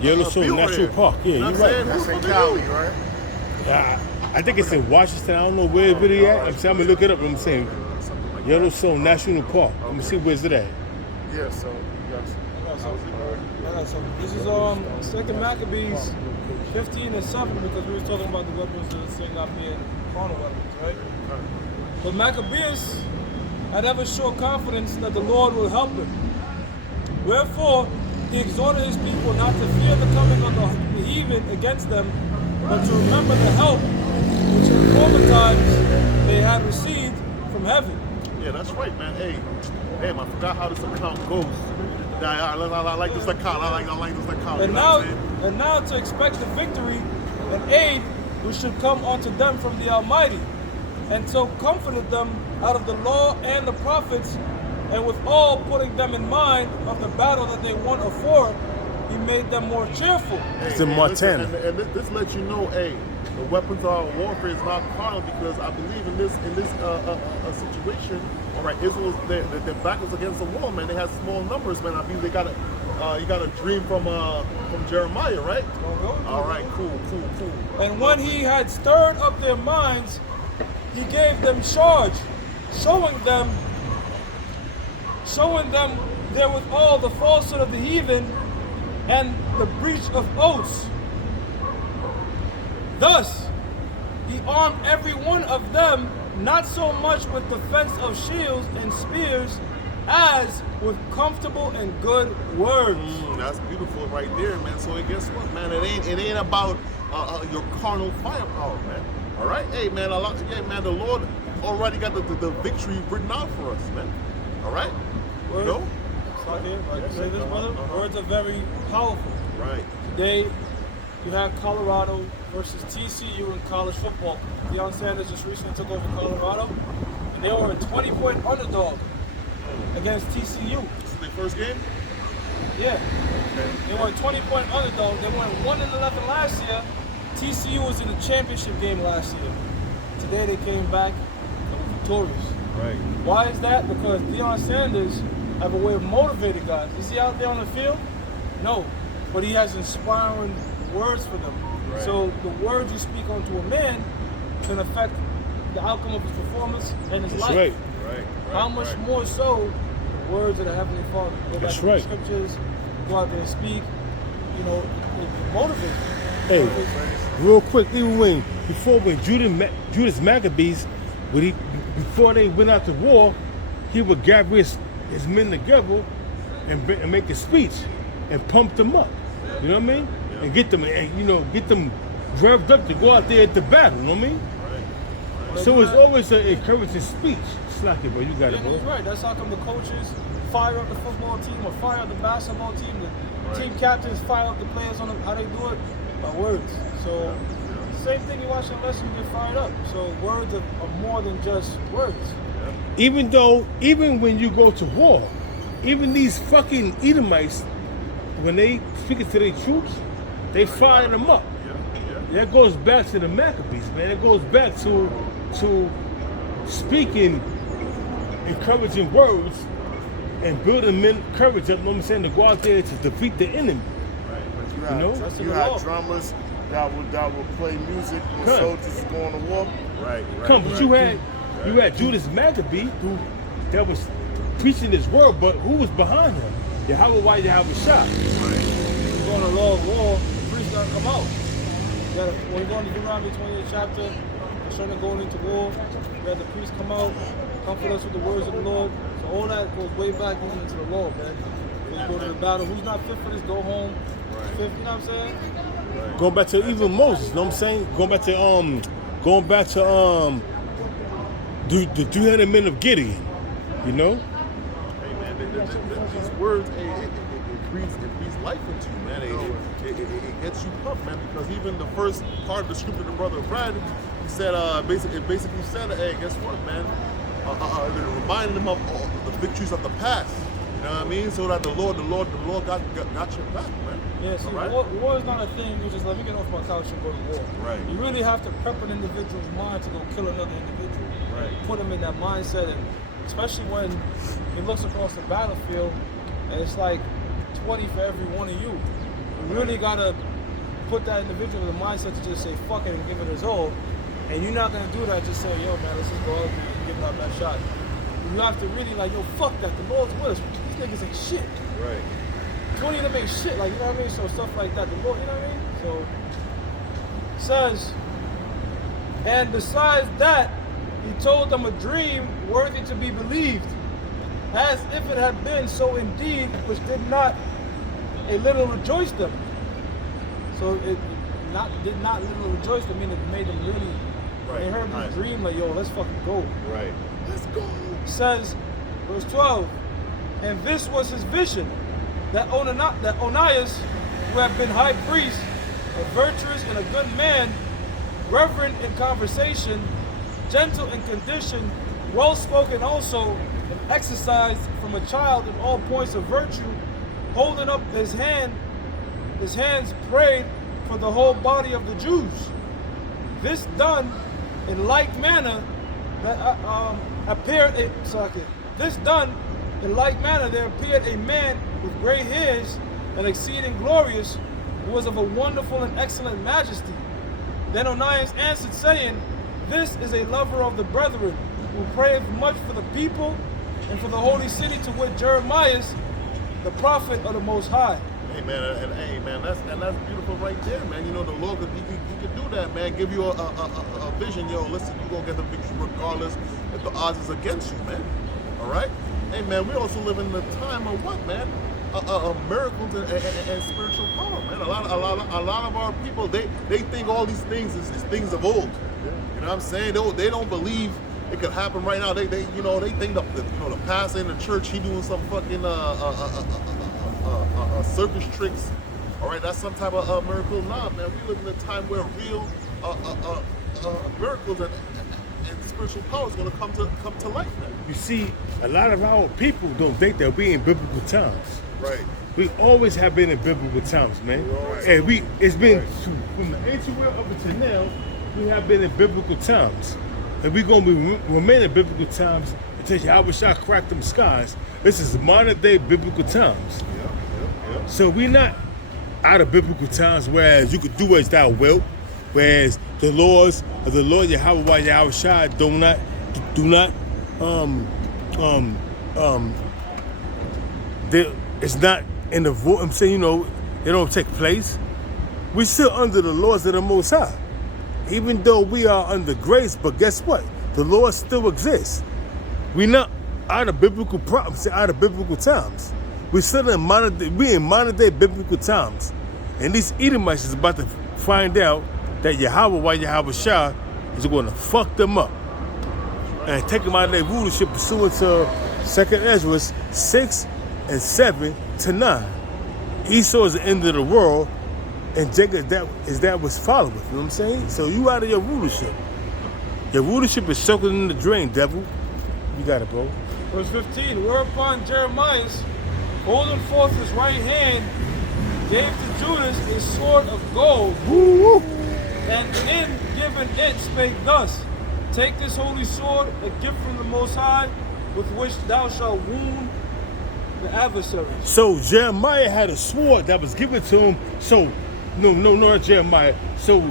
Yellowstone National Park. Yeah, You know you're what I'm right. saying? That's Who the in fuck are Cali, you? right? I think it's in Washington. I don't know where it really at. I'm saying I'm gonna look it up. I'm saying Yellowstone National Park. Let me see where's it at. Yeah, so yes. So this is Second Maccabees 15:7 because we were talking about the weapons of the sin not being carnal weapons, right? But Maccabeus had ever sure confidence that the Lord will help him. Wherefore he exhorted his people not to fear the coming of the heathen against them, but to remember the help which in former times they had received from heaven. Yeah, that's right, man. Hey, damn, I forgot how this account goes. I like this account. I like this account. And you know now, what I'm saying? and now to expect the victory and aid which should come unto them from the Almighty, and so comforted them out of the law and the prophets, and withal putting them in mind of the battle that they won afore, he made them more cheerful. It's in Hey, Montana. listen, and this lets you know, hey, the weapons of warfare is not carnal because I believe in this situation. All right, Israel's their back was against the wall, man. They had small numbers, man. I believe they got you got a dream from Jeremiah, right? All right, cool. And when he had stirred up their minds, he gave them charge, showing them therewithal the falsehood of the heathen and the breach of oaths. Thus, he armed every one of them, not so much with defense of shields and spears, as with comfortable and good words. That's beautiful right there, man. So guess what, man? It ain't about your carnal firepower, man. All right, hey, man. The Lord already got the victory written out for us, man. All right, Words, you know. like you say this, brother. Words are very powerful. Right. Today, you have Colorado versus TCU in college football. Deion Sanders just recently took over Colorado, and they were a 20-point underdog against TCU. This is their first game. Yeah. They were a 20-point underdog. They went 1-11 last year. TCU was in the championship game last year. Today they came back victorious. Right. Why is that? Because Deion Sanders have a way of motivating guys. Is he out there on the field? No. But he has inspiring words for them. Right. So the words you speak onto a man can affect the outcome of his performance and his life. Right. How much more so the words of the Heavenly Father? Go back That's to right. the scriptures, go out there and speak, you know, it motivates you. Hey, real quick, even when Judas Maccabees, before they went out to war, he would gather his men together and make a speech and pump them up. You know what I mean? Yeah. And get them revved up to go out there at the battle. You know what I mean? Right. So it's always an encouraging speech. Slack it, bro. You got Yeah, it, no, bro. he's right. That's how come the coaches fire up the football team or fire up the basketball team. The Right. team captains fire up the players on how they do it by words. So same thing you watch a lesson, you get fired up. So words are more than just words. Even when you go to war, even these fucking Edomites, when they speaking to their troops, they fire them up. Yeah. That goes back to the Maccabees, man. It goes back to speaking encouraging words and building men courage up, you know what I'm saying, to go out there to defeat the enemy. But You know? you had drummers that would play music when Good. soldiers were going to war. Right. Come, but you had Judas Maccabee who that was preaching his word, but who was behind him? Yahweh Shah. When you go on a law of war, the priest gotta come out. When you go into Deuteronomy 28th chapter, concerning going into war, you have the priest come out, comfort us with the words of the Lord. So all that goes way back even into the law, man. When you go to the battle, who's not fit for this, go home. Fit, you know what I'm saying? Going back to even Moses, you know what I'm saying? Going back to the 300 men of Gideon, you know? Hey, man, these words, it breathes life into you, man. It gets you pumped, man, because even the first part of the scripture the brother read, he said, basically said, hey, guess what, man? Reminding them of all the victories of the past. You know what I mean? So that the Lord got your back, man. Yeah, see, All right? war is not a thing. You just let me get off my couch and go to war. Right. You really have to prep an individual's mind to go kill another individual. Right. Put him in that mindset, and especially when he looks across the battlefield and it's like 20 for every one of you. You really gotta put that individual in the mindset to just say fuck it and give it his all. And you're not gonna do that just say, yo man, let's just go out and give it our best shot. You have to really like, yo, fuck that. The Lord's with us. These niggas ain't shit. Right. 20 of them ain't shit, like, you know what I mean? So stuff like that, the Lord, you know what I mean? So, it says, and besides that, he told them a dream worthy to be believed, as if it had been so indeed, which did not a little rejoice them. So it did not little rejoice them, meaning it made them really, they heard the dream, like, yo, let's fucking go. Right. Let's go. It says, verse 12, and this was his vision, that Onias, who had been high priest, a virtuous and a good man, reverent in conversation, gentle in condition, well spoken also, and exercised from a child in all points of virtue, holding up his hands prayed for the whole body of the Jews. This done in like manner that This done in like manner, there appeared a man with gray hairs and exceeding glorious, who was of a wonderful and excellent majesty. Then Onias answered, saying, this is a lover of the brethren, who prayeth much for the people and for the holy city, to which Jeremiah, the prophet of the Most High. Amen. That's beautiful right there, man. You know, the Lord, he could do that, man. Give you a vision. Yo, listen, you're going to get the victory regardless if the odds is against you, man. All right? Hey, man, we also live in a time of what, man? Miracles and spiritual power, man. A lot of our people, they think all these things is things of old. You know what I'm saying? They don't believe it could happen right now. They think the pastor in the church, he doing some fucking circus tricks. All right, that's some type of miracle. Nah, man, we live in a time where real miracles and spiritual power is going to come to life, man. You see, a lot of our people don't think that we in biblical times. Right. We always have been in biblical times, man. And it's been from the ancient world up until now, we have been in biblical times. And we're going to remain in biblical times until Yahweh shall crack them skies. This is modern day biblical times. Yeah. So we're not out of biblical times, whereas you could do as thou wilt, whereas the laws of the Lord Yahweh Shai do not it's not in the void. I'm saying, they don't take place. We're still under the laws of the Most High, even though we are under grace. But guess what? The laws still exist. We're not out of biblical problems, out of biblical times. We're still in modern day biblical times, and these Edomites is about to find out that Yahweh Shah is going to fuck them up and take them out of their rulership pursuant to 2nd Ezra 6 and 7 to 9. Esau is the end of the world, and Jacob that was following. You know what I'm saying? So you out of your rulership. Your rulership is soaking in the drain, devil. You got it, bro. Verse 15, whereupon Jeremiah, holding forth his right hand, gave to Judas a sword of gold, and in giving it spake thus, take this holy sword, a gift from the Most High, with which thou shalt wound the adversary. So Jeremiah had a sword that was given to him. So not Jeremiah. So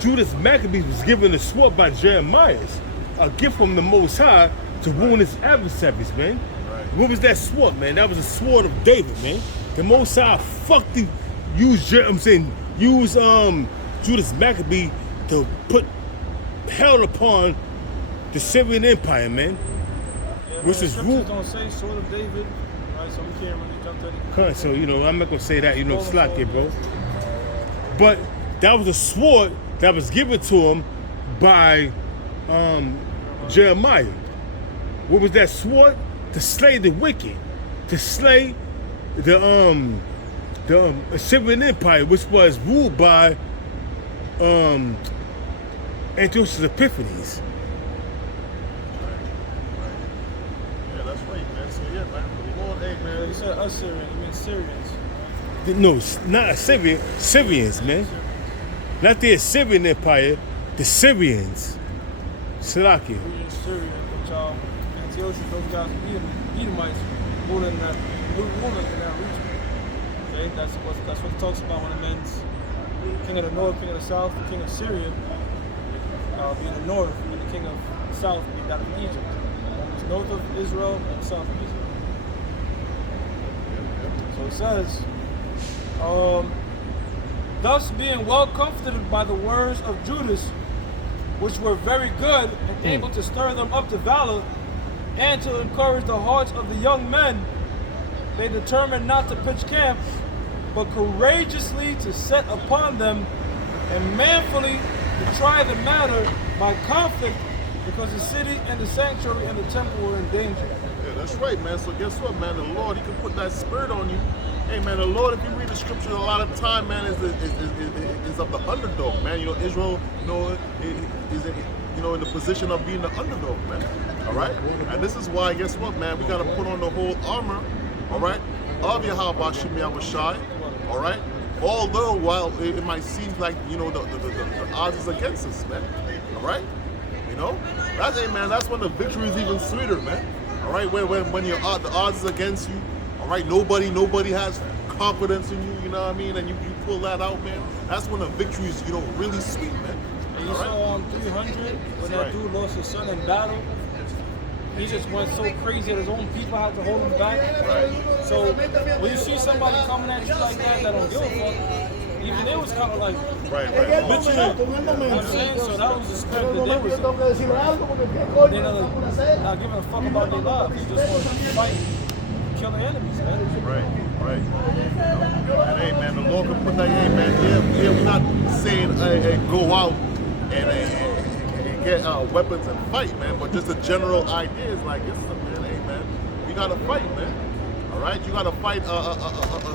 Judas Maccabees was given a sword by Jeremiah, a gift from the Most High to wound his adversaries, man. Right. What was that sword, man? That was a sword of David, man. The Most High use Judas Maccabee to put hell upon the Syrian Empire, man. Which is ruled. Don't say sword of David, right? So we can't really jump to any. So I'm not gonna say that, slack it, bro. But that was a sword that was given to him by Jeremiah. What was that sword? To slay the wicked, to slay the Assyrian Empire, which was ruled by Antiochus Epiphanes. Yeah, that's right, man. So yeah, man, the Lord you said Assyrian, you mean Syrians. No, not Assyrian. Syrians, man. Not the Assyrian Empire, the Syrians. Salakia. Syrian, which Antiochus, those guys, Edomites, ruling in that region. Okay, that's what it talks about when it means king of the north, king of the south, the king of Syria be in the north, and the king of the south be that of Egypt. It's north of Israel and south of Israel. So it says, thus being well comforted by the words of Judas, which were very good and able to stir them up to valor and to encourage the hearts of the young men, they determined not to pitch camp, but courageously to set upon them and manfully to try the matter by conflict, because the city and the sanctuary and the temple were in danger. Yeah, that's right, man. So guess what, man? The Lord, He can put that spirit on you. Hey, man, the Lord, if you read the scriptures, a lot of time, man, is of the underdog, man. You know, Israel, is in the position of being the underdog, man. All right? And this is why, guess what, man? We got to put on the whole armor, all right, of Yahweh Shem Yahushai, all right? Although, while it might seem like, the odds is against us, man. All right? You know? That's when the victory is even sweeter, man. All right? When the odds is against you, all right? Nobody has confidence in you, you know what I mean? And you pull that out, man. That's when the victory is, really sweet, man. And you saw on 300, when that dude lost his son in battle, he just went so crazy that his own people had to hold him back. Right. So when you see somebody coming at you like that don't give a fuck, even they was kind of like, Right. bitch, you know what I'm saying? So that was the spirit that they was in. They're not giving a fuck about their lives. They just want to fight and kill their enemies, man. Right. And hey, man, the Lord can put that, hey, man, yeah, we're not saying, hey, go out and get weapons and fight, man, but just the general idea is like, listen, man, hey, man, you gotta fight, man. All right, you gotta fight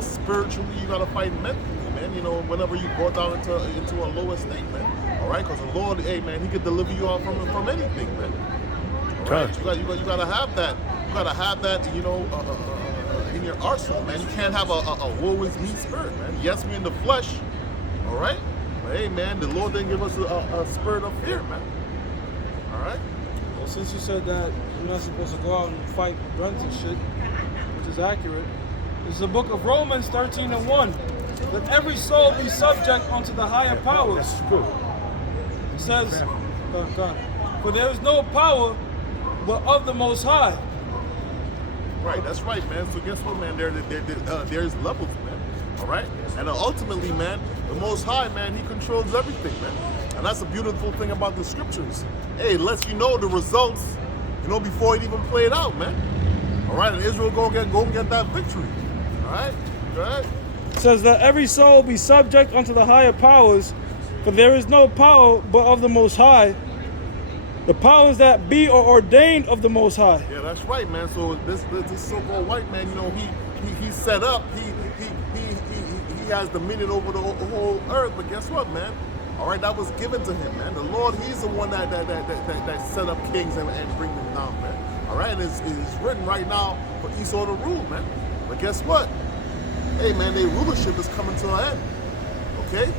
spiritually, you gotta fight mentally, man. Whenever you brought down into a lower state, man. All right, because the Lord, hey, man, He could deliver you out from anything, man. All right, you gotta have that. You gotta have that, in your arsenal, man. You can't have a woe is me spirit, man. Yes, we in the flesh, all right? But hey, man, the Lord didn't give us a spirit of fear, man. All right? Well, since you said that you're not supposed to go out and fight guns and shit, which is accurate, this is the book of Romans 13:1. Let every soul be subject unto the higher powers. That's true. It says, for there is no power but of the Most High. Right, that's right, man. So guess what, man? There's levels, man. All right? And ultimately, man, the Most High, man, He controls everything, man. And that's the beautiful thing about the scriptures. Hey, it lets you know the results, before it even played out, man. All right? And Israel go get that victory. All right? Go ahead. It says that every soul be subject unto the higher powers, for there is no power but of the Most High. The powers that be are ordained of the Most High. Yeah, that's right, man. So this so-called white man, he's set up. He has dominion over the whole earth. But guess what, man? All right, that was given to him, man. The Lord, He's the one that set up kings and bring them down, man. All right, and it's written right now for Esau to rule, man. But guess what? Hey, man, their rulership is coming to an end. Okay?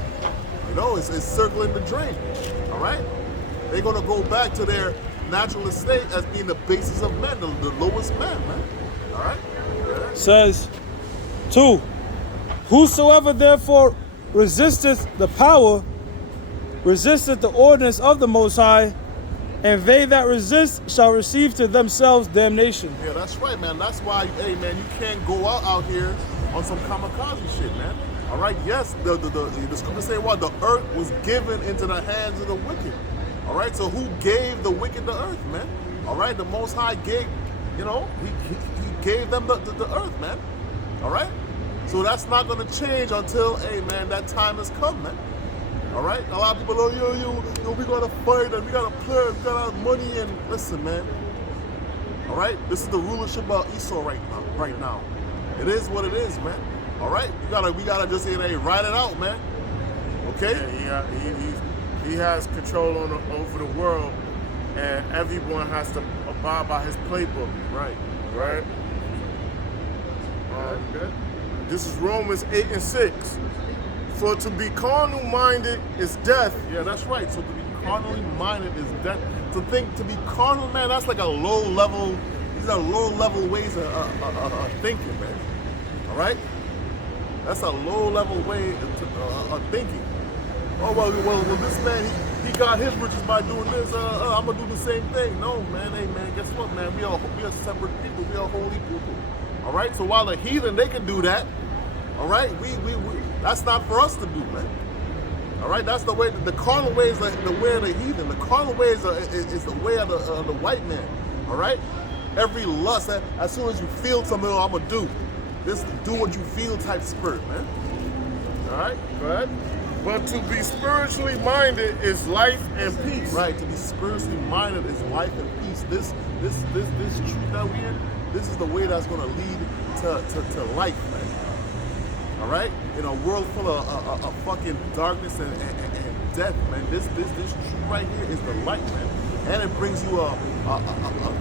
It's circling the drain. All right? They're going to go back to their natural estate as being the basis of men, the lowest man. All right? Yeah. Says, 2, whosoever therefore resisteth the power, resisteth the ordinance of the Most High, and they that resist shall receive to themselves damnation. Yeah, that's right, man. That's why, hey, man, you can't go out here on some kamikaze shit, man. All right? Yes, the scriptures say what? The earth was given into the hands of the wicked. All right, so who gave the wicked the earth, man? All right, the Most High gave, He gave them the earth, man. All right? So that's not going to change until, hey, man, that time has come, man. All right? A lot of people, we got to fight and we got to play, we got to have money and listen, man. All right? This is the rulership of Esau right now. It is what it is, man. All right? We gotta just say, hey, ride it out, man. Okay? Yeah, he has control over the world, and everyone has to abide by his playbook. Right. Okay. This is Romans 8 and 6. For to be carnal minded is death. Yeah, that's right. So to be carnally minded is death. To be carnal, man, that's like a low level. These are low level ways of thinking, man. All right. That's a low level way of thinking. Oh well, this man he got his riches by doing this. I'm gonna do the same thing. No, man. Hey, man. Guess what, man? We are separate people. We are holy people. All right. So while the heathen they can do that, all right, we that's not for us to do, man. All right, that's the way. The carnal way is like the way of the heathen. The carnal way is the way of the white man. All right, every lust. As soon as you feel something, I'm gonna do this. Do what you feel type spirit, man. All right, go ahead. But to be spiritually minded is life and peace. Right, to be spiritually minded is life and peace. This truth that we're in, this is the way that's gonna lead to life, man. All right, in a world full of fucking darkness and death, man. This truth right here is the light, man, and it brings you a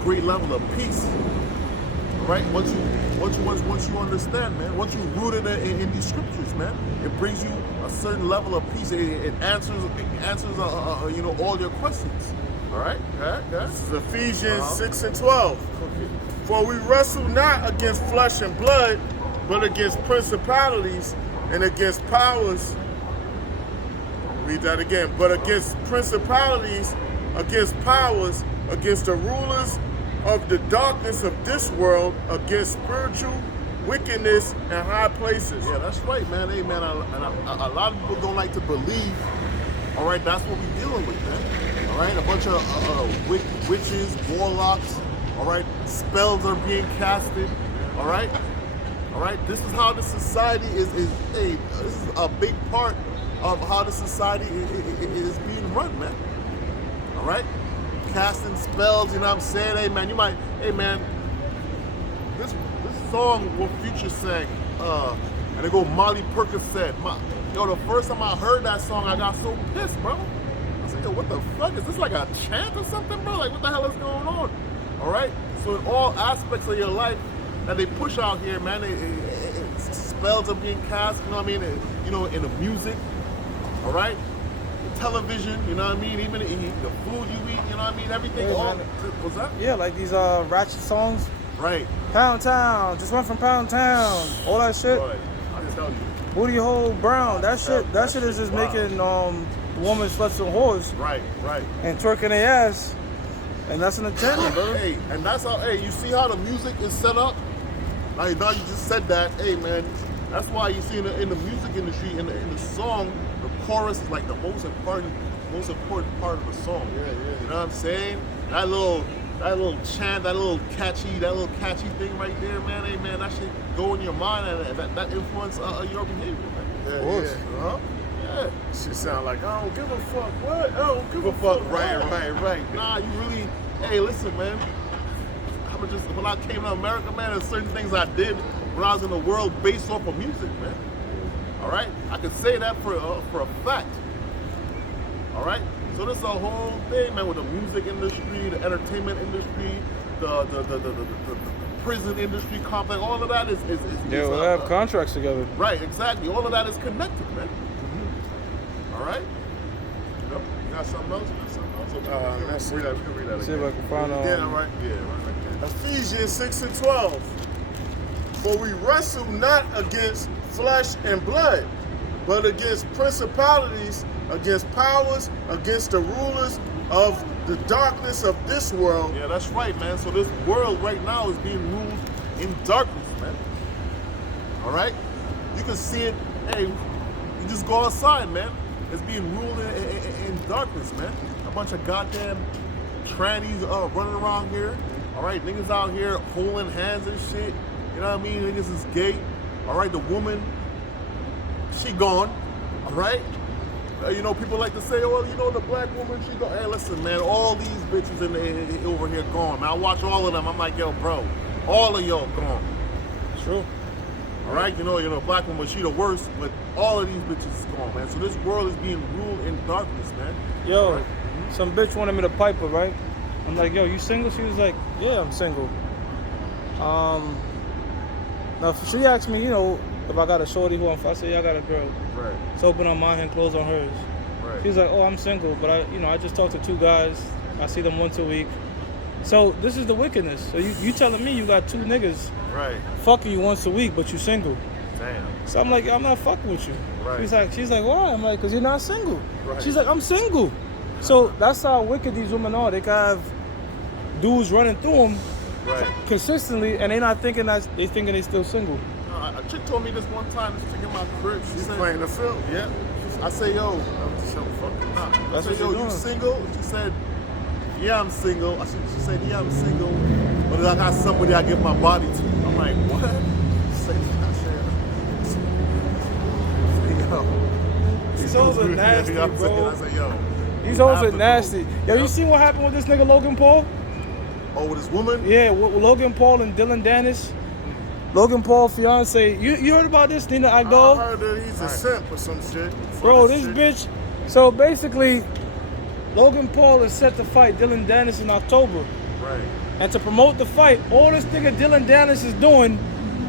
great level of peace. All right, once you understand, man, once you root it in these scriptures, man, it brings you a certain level of peace. It answers all your questions. All right, This is Ephesians 6 and 12. For we wrestle not against flesh and blood, but against principalities and against powers. Read that again. But against principalities, against powers, against the rulers of the darkness of this world, against spiritual wickedness in high places. Yeah, that's right, man. Hey, man, a lot of people don't like to believe. All right, that's what we're dealing with, man. All right, a bunch of witches, warlocks. All right, spells are being casted. All right. All right, this is how the society is this is a big part of how the society is being run, man. All right, casting spells, you know what I'm saying? Hey man, this song what Future sang, and they go Molly Percocet. The first time I heard that song, I got so pissed, bro. I said, yo, what the fuck? Is this like a chant or something, bro? Like, what the hell is going on? All right, so in all aspects of your life that they push out here, man, spells are being cast, you know what I mean? In the music, all right? The television, you know what I mean? Even the food you eat, you know what I mean? Everything, what's that? Yeah, like these ratchet songs. Right. Pound Town, just went from Pound Town, all that shit. Right. I tell you. Booty hole brown, that shit is just making women sluts and whores. Right. And twerking their ass. And that's an agenda, brother. Hey, and that's how, you see how the music is set up? Now you just said that, hey man, that's why you see in the music industry, in the song, the chorus is like the most important part of the song. Yeah. You know what I'm saying? That little chant, that little catchy thing right there, man. Hey man, that shit go in your mind and that influence your behavior, man. Yeah, of course. yeah. Yeah. She sound like, I don't give a fuck. What? I don't give a Fuck. fuck. Right. Nah, you really. Hey, listen, man. When I came to America, man, there's certain things I did when I was in the world based off of music, man. All right, I can say that for a fact. All right, so this is a whole thing, man, with the music industry, the entertainment industry, the prison industry complex. All of that is Yeah, we'll have contracts together. Right, exactly. All of that is connected, man. All right. You got something else? Let's see. We can read that See if I can find out. Yeah, right. Yeah, right. Ephesians 6 and 12. For we wrestle not against flesh and blood, but against principalities, against powers, against the rulers of the darkness of this world. Yeah, that's right, man. So this world right now is being ruled in darkness, man. All right? You can see it. Hey, you just go outside, man. It's being ruled in darkness, man. A bunch of goddamn trannies running around here. All right, niggas out here holding hands and shit. You know what I mean? Niggas is gay. All right, the woman, she gone. All right? People like to say, oh, the black woman, she gone. Hey, listen, man, all these bitches over here gone, man. I watch all of them. I'm like, yo, bro, all of y'all gone. True. All right, black woman, she the worst, but all of these bitches is gone, man. So this world is being ruled in darkness, man. Yo, some bitch wanted me to pipe her, right? I'm like, yo, you single? She was like, yeah, I'm single. Now, she asked me, you know, if I got a shorty who I'm. I said, yeah, I got a girl. Right. It's open on mine and closed on hers. Right. She's like, oh, I'm single, but I just talked to 2 guys. I see them once a week. So this is the wickedness. So you telling me you got 2 niggas Right. fucking you once a week, but you single. Damn. So I'm like, I'm not fucking with you. Right. She's like, why? I'm like, because you're not single. Right. She's like, I'm single. So that's how wicked these women are. They can have dudes running through them Right. consistently, and they're not thinking they thinking they still single. A chick told me this one time, this chick in my crib, she She's said, playing the field. yeah. I say, yo, I That's said, what yo, you're you doing. single? She said, yeah, I'm single. She said, yeah, I'm single, but I got somebody I give my body to. I'm like, what? She said, yo. These hoes are nasty, Yeah, I'm saying, bro. I said, yo. These hoes are After nasty. Yo, you Yep. seen what happened with this nigga Logan Paul? Oh, with this woman? Yeah, with Logan Paul and Dylan Dennis. Logan Paul fiance. You heard about this, Nina I Agdal? heard that he's a simp or some shit. Bro, For this shit. bitch. So basically, Logan Paul is set to fight Dylan Dennis in October. Right. And to promote the fight, all this nigga Dylan Dennis is doing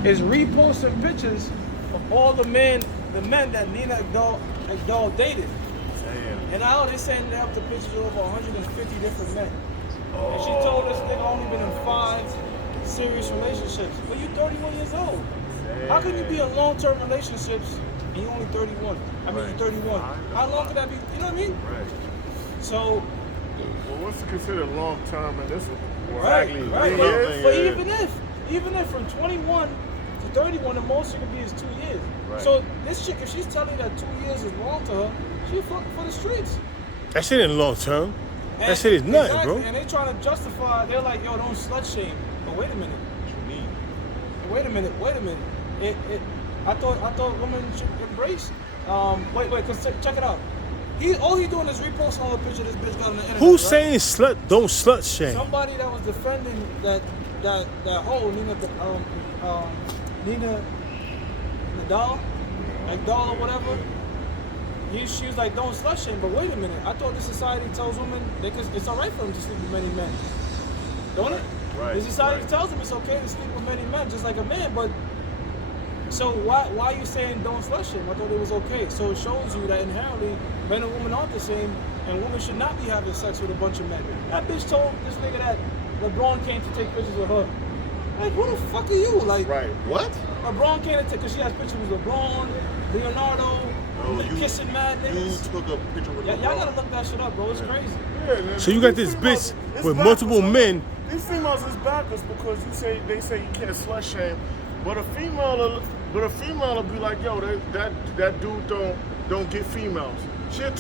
is reposting pictures of all the men that Nina Agdal dated. Damn. And now they're saying they have the pictures of over 150 different men. And she told this nigga only been in 5 serious relationships. But you 31 years old. How can you be in long-term relationships and you only 31? I mean, you're 31. How long could that be? You know what I mean? Right. So, Well, what's considered long term in this right. 3 But years? even if from 21 to 31, the most you can be is 2 years. Right. So this chick, if she's telling that 2 years is long to her, she fucking for the streets. That shit ain't long term. That And- shit is nothing, exactly, bro. And they trying to justify. They're like, yo, don't slut shame. But wait a minute. Wait a minute. I thought women should embrace. Wait, cause check it out. All he doing is reposting all the pictures of this bitch got on the internet. Who's right? saying slut don't slut shame? Somebody that was defending that whole Nina Agdal or whatever. She was like, don't slut shame. But wait a minute. I thought the society tells women it's all right for them to sleep with many men. Don't it? Right, The society right. tells them it's okay to sleep with many men, just like a man. But so why are you saying don't slut shame? I thought it was okay. So it shows you that inherently men and women aren't the same, and women should not be having sex with a bunch of men. That bitch told this nigga that LeBron came to take pictures with her. Like, who the fuck are you? Like, Right. What? LeBron came to take, because she has pictures with LeBron, Leonardo, No, the you- kissing mad You niggas. took a picture with Y'all LeBron. gotta look that shit up, bro. It's crazy. Yeah, man. So you got These this females- bitch it's with backwards. multiple men. These females is backwards because they say you can't slut shame, but a female will be like, yo, that dude don't get females. She'll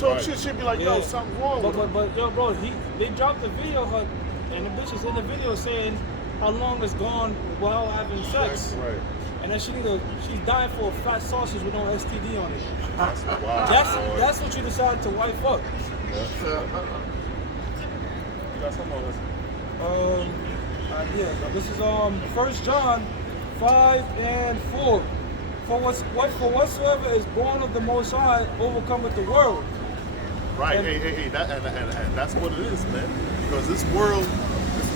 be like, yo, something wrong with him. But yo, bro, they dropped the video of her, and the bitch is in the video saying how long it's gone while having sex. Right. And then she's dying for a fat sausage with no STD on it. That's wild. That's what you decided to wife up. You got something on this? Yeah. This is 1 John 5:4. For whatsoever is born of the Most High overcometh the world. Right, And- hey, and that's what it is, man. Because this world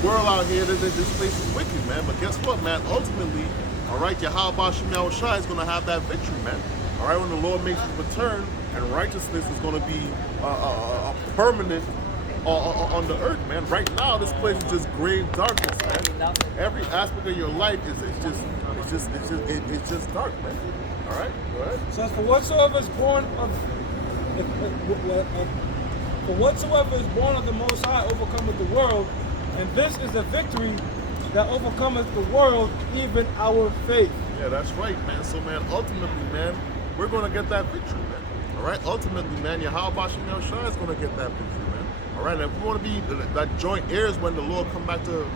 out here, this place is wicked, man. But guess what, man? Ultimately, all right, Yahweh Shemel Shai is going to have that victory, man. All right, when the Lord makes his return, and righteousness is going to be permanent on the earth, man. Right now, this place is just grave darkness, man. Every aspect of your life is just dark, man. All right, go ahead. It says, for whatsoever is born of the Most High overcometh the world, and this is the victory that overcometh the world, even our faith. Yeah, that's right, man. So, man, ultimately, man, we're going to get that victory, man. All right? Ultimately, man, Yahweh Shemel Shai is going to get that victory, man. All right? And if we want to be that joint heirs when the Lord come back to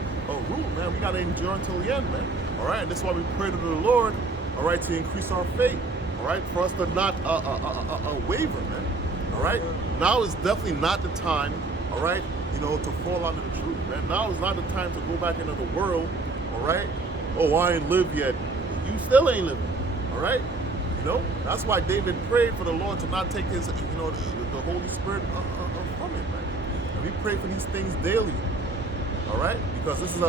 rule, man, we got to endure until the end, man. All right? And that's why we pray to the Lord, all right, to increase our faith, all right, for us to not waver, man. All right? Now is definitely not the time, all right, to fall out of the truth, man. Now is not the time to go back into the world, all right? Oh, I ain't lived yet. You still ain't living, all right? That's why David prayed for the Lord to not take his, the Holy Spirit from him, man. And we pray for these things daily, all right? Because this is a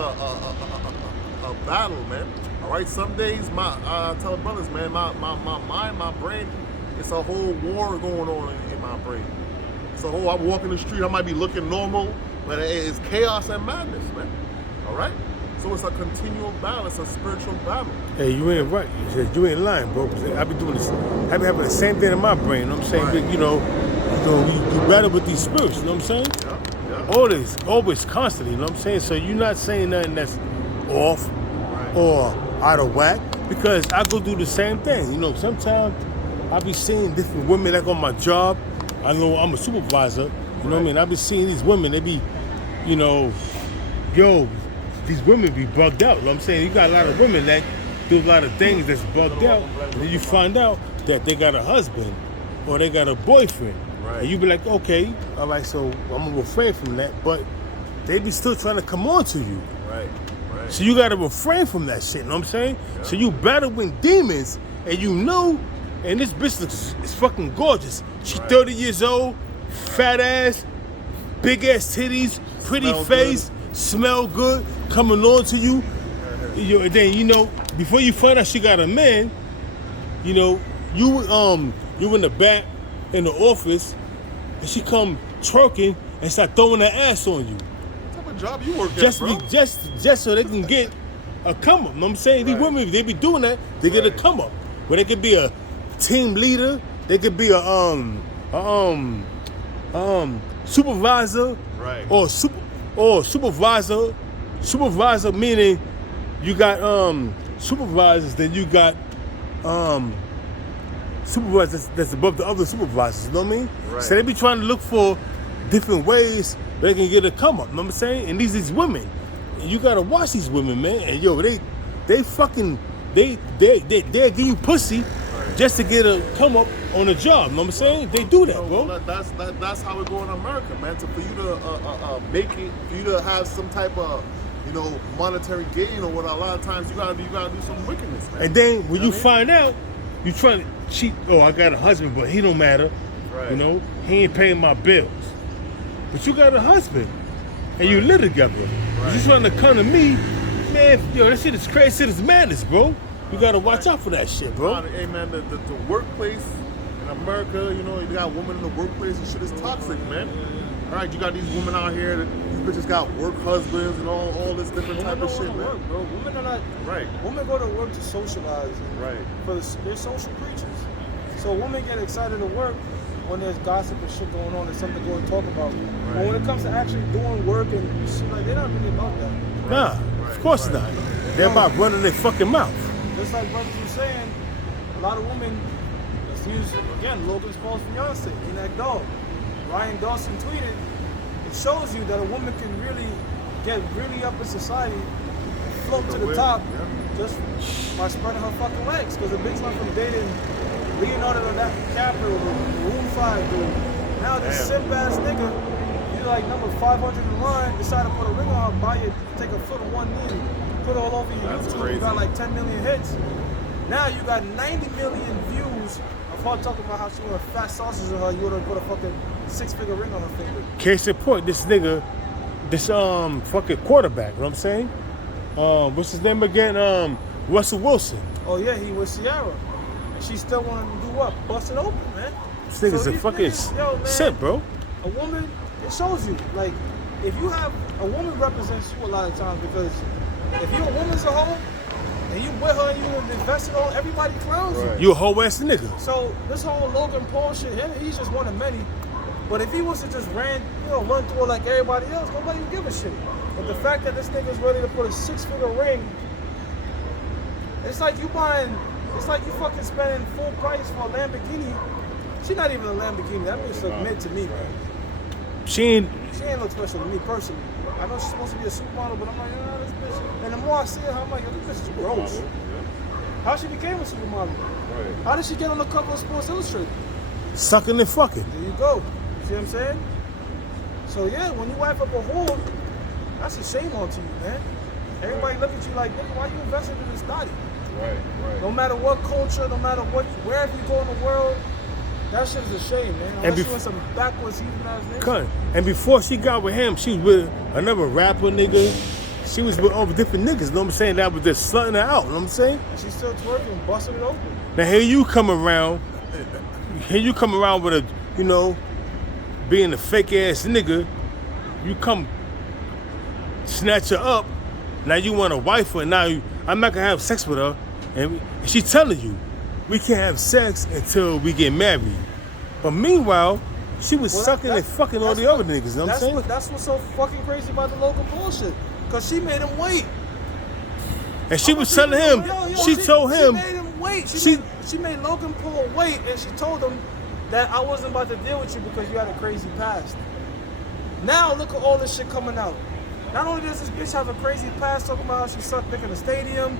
a battle, man. All right, some days I tell brothers, man, my mind, my brain, it's a whole war going on in my brain. It's a whole. I'm walking the street, I might be looking normal, but it's chaos and madness, man. All right. So it's a continual battle. It's a spiritual battle. Hey, you ain't right. You ain't lying, bro. I be doing this. I be having the same thing in my brain. You know what I'm saying? Right. You battle with these spirits. You know what I'm saying? Yeah. Always, constantly. You know what I'm saying? So you're not saying nothing that's off Right. or out of whack, because I go do the same thing. You know, sometimes I be seeing different women like on my job. I know I'm a supervisor. You know what I mean? I be seeing these women. They be, you know, yo. These women be bugged out. You know what I'm saying? You got a lot of women that do a lot of things that's bugged out, and then you find out that they got a husband or they got a boyfriend. Right. And you be like, okay, all right, so I'm gonna refrain from that, but they be still trying to come on to you. Right. Right. So you gotta refrain from that shit, you know what I'm saying? Yeah. So you battling demons, and you know, and this bitch is fucking gorgeous. She 30 years old, fat ass, big ass titties, pretty Smell face, smell good, coming on to you. And then, you know, before you find out she got a man, you know, you in the back in the office, and she come twerking and start throwing her ass on you. What type of job you work Just at, bro? just so they can get a come up. You know what I'm saying? These women, they be doing that, they get a come up. Where they could be a team leader, they could be a supervisor, Right. or supervisor meaning you got supervisors, then you got supervisors that's above the other supervisors, you know what I mean? Right. So they be trying to look for different ways they can get a come up, you know what I'm saying? And these women, and you gotta watch these women, man. And yo, they give you pussy just to get a come up on a job, you know what I'm saying? They do that, bro. That's how it go in America, man. For you to make it, for you to have some type of, you know, monetary gain or what, a lot of times you gotta do some wickedness, man. And then when you find out, you trying to cheat. Oh, I got a husband, but he don't matter. Right. You know, he ain't paying my bills. But you got a husband, and you live together. You just trying to come to me, man. Yo, that shit is crazy. Shit is madness, bro. You gotta watch out for that shit, bro. Hey, man, the workplace in America, you know, you got women in the workplace and shit is toxic, man. All right, you got these women out here that these bitches got work husbands and all this different type of shit, man. Work, bro. Women are not. Right. Women go to work to socialize. Right. They're social creatures. So women get excited to work when there's gossip and shit going on and something to go and talk about. But when it comes to actually doing work and shit, like, they're not really about that. Nah, of course not. They're about running their fucking mouth. Just like brothers were saying, a lot of women, let's use, again, Logan Paul's fiance, that dog. Ryan Dawson tweeted, it shows you that a woman can really get really up in society, float to the top, just by spreading her fucking legs. Because the bitch went from dating Leonardo DiCaprio, Maroon 5 dude. Now this simp ass nigga, you like number 500 in line, decide to put a ring on her, buy it, take a foot on one knee, put it all over your That's YouTube. crazy. You got like 10 million hits. Now you got 90 million views of her talking about how she want a fat sausage on her. You would have put a fucking 6-figure ring on her finger. Case in point, this nigga, this fucking quarterback, you know what I'm saying? What's his name again? Russell Wilson. Oh yeah, he was Ciara. And she still wanted to do what? Bust it open, man. This nigga's So a these fucking niggas, yo, man, simp, bro. A woman, it shows you. Like, if you have, a woman represents you a lot of times, because if you're a woman's a hoe, and you with her and you invest in all, everybody clowns you. You a whole ass nigga. So this whole Logan Paul shit, he's just one of many. But if he was to just run through it like everybody else, nobody would give a shit. But the fact that this nigga's ready to put a 6-figure ring, it's like you fucking spending full price for a Lamborghini. She's not even a Lamborghini. That bitch look mid to me, bro. She ain't look special to me personally. I know she's supposed to be a supermodel, but I'm like, this bitch. And the more I see her, I'm like, this bitch is gross. How she became a supermodel? Right. How did she get on the cover of Sports Illustrated? sucking and fucking. There you go. See what I'm saying? So yeah, when you wipe up a whore, that's a shame onto you, man. Everybody look at you like, nigga, why you investing in this body? Right. No matter what culture, no matter what, wherever you go in the world, that shit is a shame, man. Unless you in some backwards heathen ass nigga. And before she got with him, she was with another rapper nigga. She was with all different niggas, you know what I'm saying? That was just slutting her out, you know what I'm saying? And she's still twerking, busting it open. Now here you come around with a, you know, being a fake ass nigga, you come snatch her up, now you want to wife her, now I'm not gonna have sex with her, and she telling you, we can't have sex until we get married. But meanwhile, she was sucking and fucking all the other niggas, you know what I'm saying? That's what's so fucking crazy about the Logan Paul shit. Cause she made him wait. And she was telling him, she told him. She made him wait. She made Logan Paul wait, and she told him that I wasn't about to deal with you because you had a crazy past. Now look at all this shit coming out. Not only does this bitch have a crazy past talking about how she sucked dick in the stadium.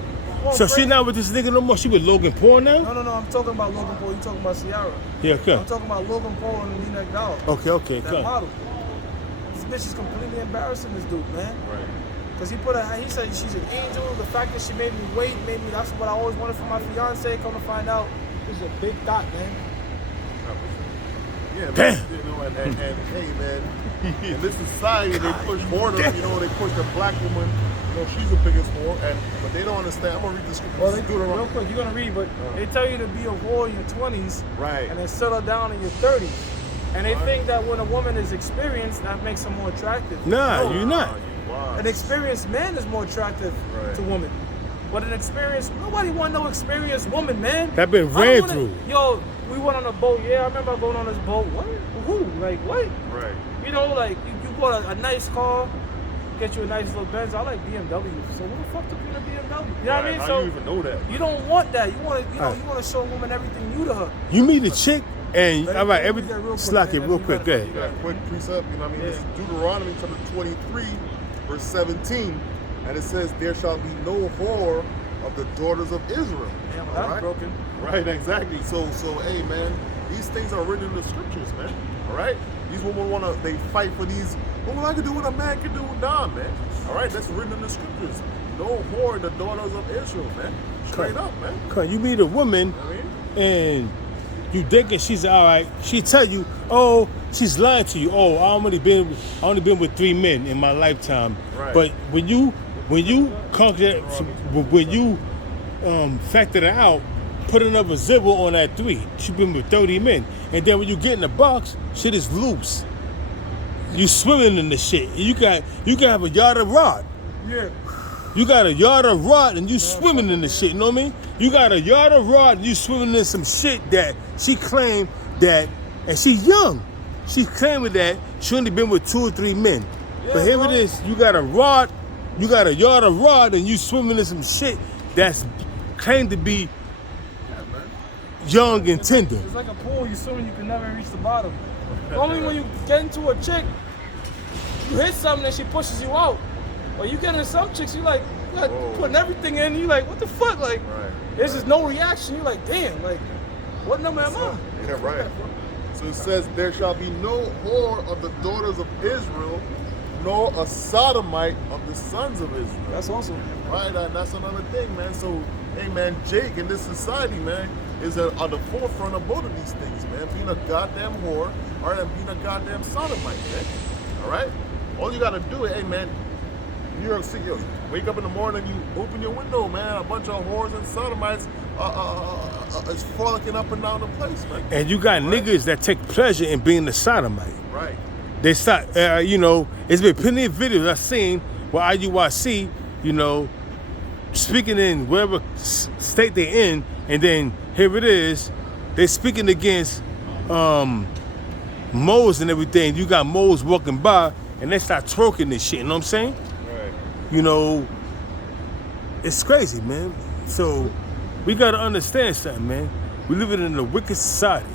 So she not with this nigga no more? She with Logan Paul now? No, I'm talking about Logan Paul. You talking about Ciara. Yeah, okay. I'm talking about Logan Paul and the Nina Doll. Okay, that come. model. This bitch is completely embarrassing this dude, man. Right. Cause he said she's an angel. The fact that she made me wait made me. That's what I always wanted from my fiance. Come to find out, this is a big thought, man. Yeah, Damn. man, you know, and hey, man, in this society, they push whoredom, you know, they push the black woman, you know, she's the biggest whore, but they don't understand. I'm going to read the scripture. Well, real quick, you're going to read, but they tell you to be a whore in your 20s, Right. and then settle down in your 30s. And they think that when a woman is experienced, that makes her more attractive. Nah, you're not. An experienced man is more attractive to women. But an experienced, nobody want no experienced woman, man. That been ran through. Yo, we went on a boat. Yeah, I remember going on this boat. What? Who? Like, what? Right. You know, like, you bought a nice car, get you a nice little Benz. I like BMW. So who the fuck took you in a BMW? You know what I mean? How So you even know that? you don't want that. You want to, you want to show a woman everything new to her. You meet a chick and, Let all me right, read that real quick, slack it man. real quick, go You ahead. got a quick precept, you know what I mean? This is Deuteronomy chapter 23, verse 17, and it says, there shall be no whore of the daughters of Israel. Damn, All that's right? broken. Right, exactly. So, hey, man, these things are written in the scriptures, man. All right? These women they fight for these, well, I can do what a man can do. Nah, man. All right, that's written in the scriptures. No whore, the daughters of Israel, man. Straight up, man. Cause you meet a woman You know what I mean? and you thinking she's all right. She tell you, oh, she's lying to you. Oh, I only been with 3 men in my lifetime. Right. But when you conquer, when you factor that out, put another 0 on that 3. She been with 30 men, and then when you get in the box, shit is loose. You swimming in the shit. You can have a yard of rod. Yeah. You got a yard of rod and you swimming in the shit, you know what I mean? You got a yard of rod and you swimming in some shit that she claimed that, and she's young. She claiming that she only been with 2 or 3 men. Yeah, But here bro. it is, you got a rod, you got a yard of rod and you swimming in some shit that's claimed to be young and tender. It's like a pool. You swim and you can never reach the bottom. Only when you get into a chick, you hit something and she pushes you out. Or you get into some chicks, you like putting everything in. You like, what the fuck? Like, there's just no reaction. You like, damn. Like, what number am I? Yeah, right. So it says, there shall be no whore of the daughters of Israel, nor a sodomite of the sons of Israel. That's awesome. Right, and that's another thing, man. So, hey, man, Jake in this society, man, is on the forefront of both of these things, man. Being a goddamn whore, all right, and being a goddamn sodomite, man. All right? All you got to do is, hey, man, New York City, yo, wake up in the morning, you open your window, man, a bunch of whores and sodomites is frolicking up and down the place, man. And you got niggas that take pleasure in being the sodomite. Right. They start, you know, it's been plenty of videos I've seen where IUIC, you know, speaking in whatever state they're in, and then here it is, they're speaking against moles and everything. You got moles walking by, and they start twerking this shit, you know what I'm saying? Right. You know, it's crazy, man. So we gotta understand something, man. We live in a wicked society.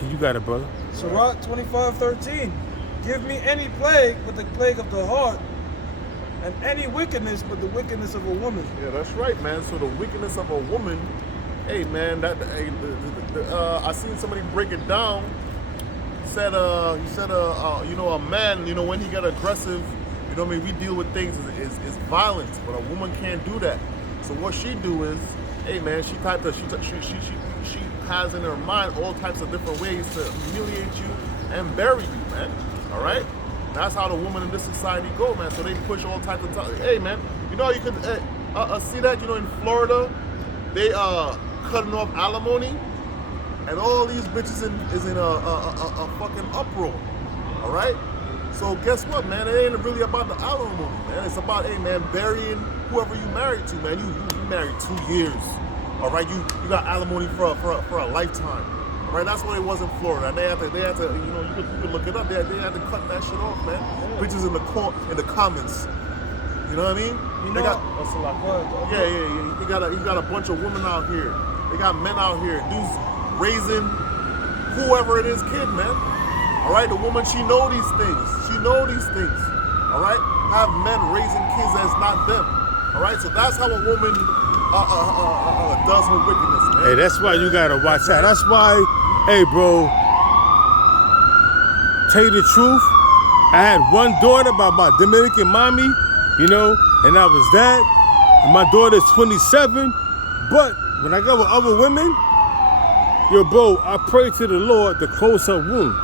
And you got it, brother. Sirach 25:13. Give me any plague but the plague of the heart, and any wickedness but the wickedness of a woman. Yeah, that's right, man. So the wickedness of a woman, hey, man, I seen somebody break it down. He said, you know, a man, you know, when he get aggressive, you know what I mean, we deal with things is violence, but a woman can't do that. So what she do is, hey, man, she has in her mind all types of different ways to humiliate you and bury you, man. All right? That's how the woman in this society go, man. So they push all types of hey, man, you know you can see that, you know, in Florida, they cutting off alimony, and all these bitches is in a fucking uproar. All right. So guess what, man? It ain't really about the alimony, man. It's about, hey, man, burying whoever you married to, man. You married 2 years. All right, you got alimony for a lifetime. All right, that's what it was in Florida. And they had to, you know, you could look it up. They had to cut that shit off, man. Bitches in the comments. You know what I mean? You they know, got, that's a lot. Go ahead. yeah. You got a bunch of women out here. They got men out here. Dudes raising whoever it is, kid, man. All right, the woman, she know these things. She know these things. All right, have men raising kids that's not them. All right, so that's how a woman does her wickedness, man. Hey, that's why you gotta watch out. That's why, hey, bro, tell you the truth, I had one daughter by my Dominican mommy, you know, and that was that. And my daughter's 27, but when I go with other women, yo, bro, I pray to the Lord to close her womb.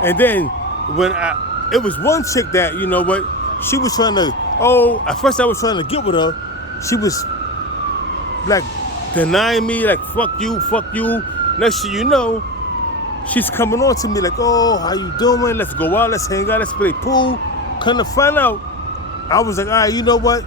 And then when it was one chick that, you know what, she was trying to, at first I was trying to get with her. She was like denying me, like, fuck you. Next thing you know, she's coming on to me like, oh, how you doing? Let's go out, let's hang out, let's play pool. Come to find out, I was like, all right, you know what?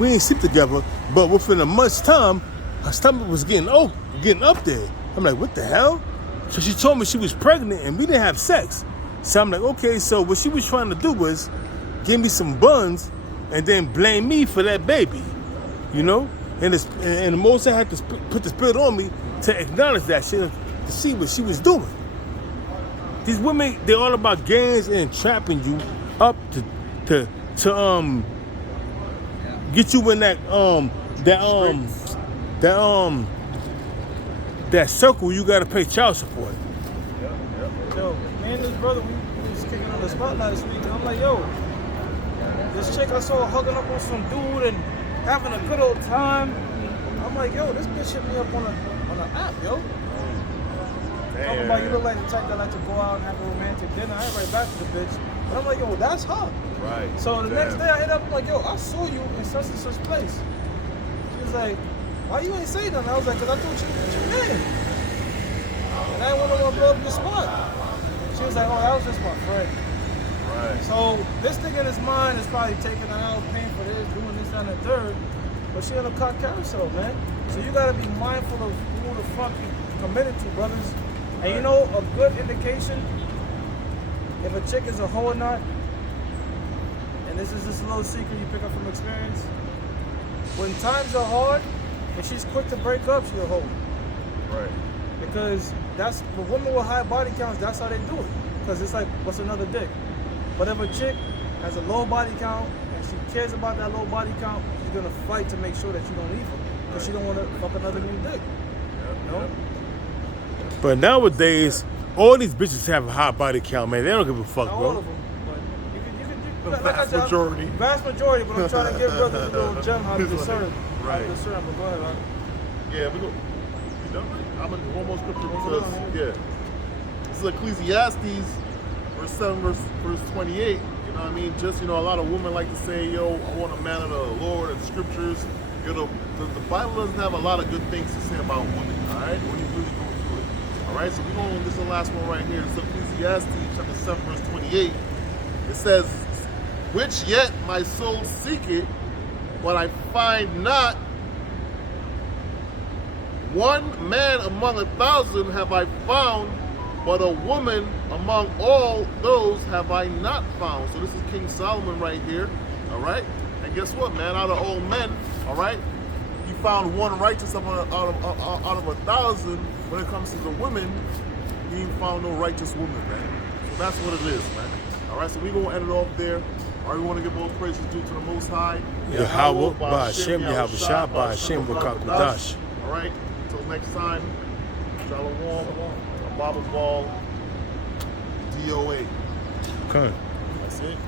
We ain't sleep together, but within a month's time, her stomach was getting up there. I'm like, what the hell? So she told me she was pregnant and we didn't have sex. So I'm like, okay, so what she was trying to do was give me some buns and then blame me for that baby, you know? And the most I had to put the spirit on me to acknowledge that shit, to see what she was doing. These women, they're all about games and trapping you up to get you in that circle. You gotta pay child support. Yo, me and this brother, we was kicking on the spot last week, and I'm like, yo, this chick I saw hugging up on some dude and having a good old time. I'm like, yo, this bitch hit me up on an app, yo. Talking about you look like the type that like to go out and have a romantic dinner. I ain't right back to the bitch. But I'm like, yo, that's her. Right. So the next day I hit up, I'm like, yo, I saw you in such and such place. She was like, why you ain't say nothing? I was like, cause I thought you was your man. And I didn't want to blow up your spot. She was like, oh, that was just my friend. Right. So this thing in his mind is probably taking her out, paying for this, doing this, that, and the third. But she on a cock carousel, man. So you gotta be mindful of who the fuck you committed to, brothers. And you know, a good indication if a chick is a hoe or not, and this is just a little secret you pick up from experience, when times are hard and she's quick to break up, she'll hoe. Right. Because that's the women with high body counts, that's how they do it. Because it's like, what's another dick? But if a chick has a low body count and she cares about that low body count, she's gonna fight to make sure that you don't leave her. Because she don't want to fuck another new dick. You know? But nowadays, all these bitches have a high body count, man. They don't give a fuck, Not bro. all of them. But The vast majority. Vast majority, but I'm trying to give brothers a little gem how to discern. Right. How to discern, but go ahead, man. Yeah, we go. You done? I'm in one more scripture because, this is Ecclesiastes, verse 7, verse 28. You know what I mean? Just, you know, a lot of women like to say, yo, I want a man of the Lord and scriptures. You know, the Bible doesn't have a lot of good things to say about women, all right? When you really go through it. All right, so we're going, this is the last one right here. It's Ecclesiastes, chapter 7, verse 28. It says, which yet my soul seeketh, but I find not. One man among 1,000 have I found, but a woman among all those have I not found. So this is King Solomon right here, all right? And guess what, man? Out of all men, all right, you found one righteous out of 1,000. When it comes to the women, you ain't found no righteous woman, man. So that's what it is, man. All right, so we're going to end it off there. All right, we want to give all praises due to the Most High. Yahweh, Ba'ashem, Yahweh Shah, Ba'ashem, B'Kakudash. All right, until next time, Shalom, Baba Ball, DOA. Okay. That's it.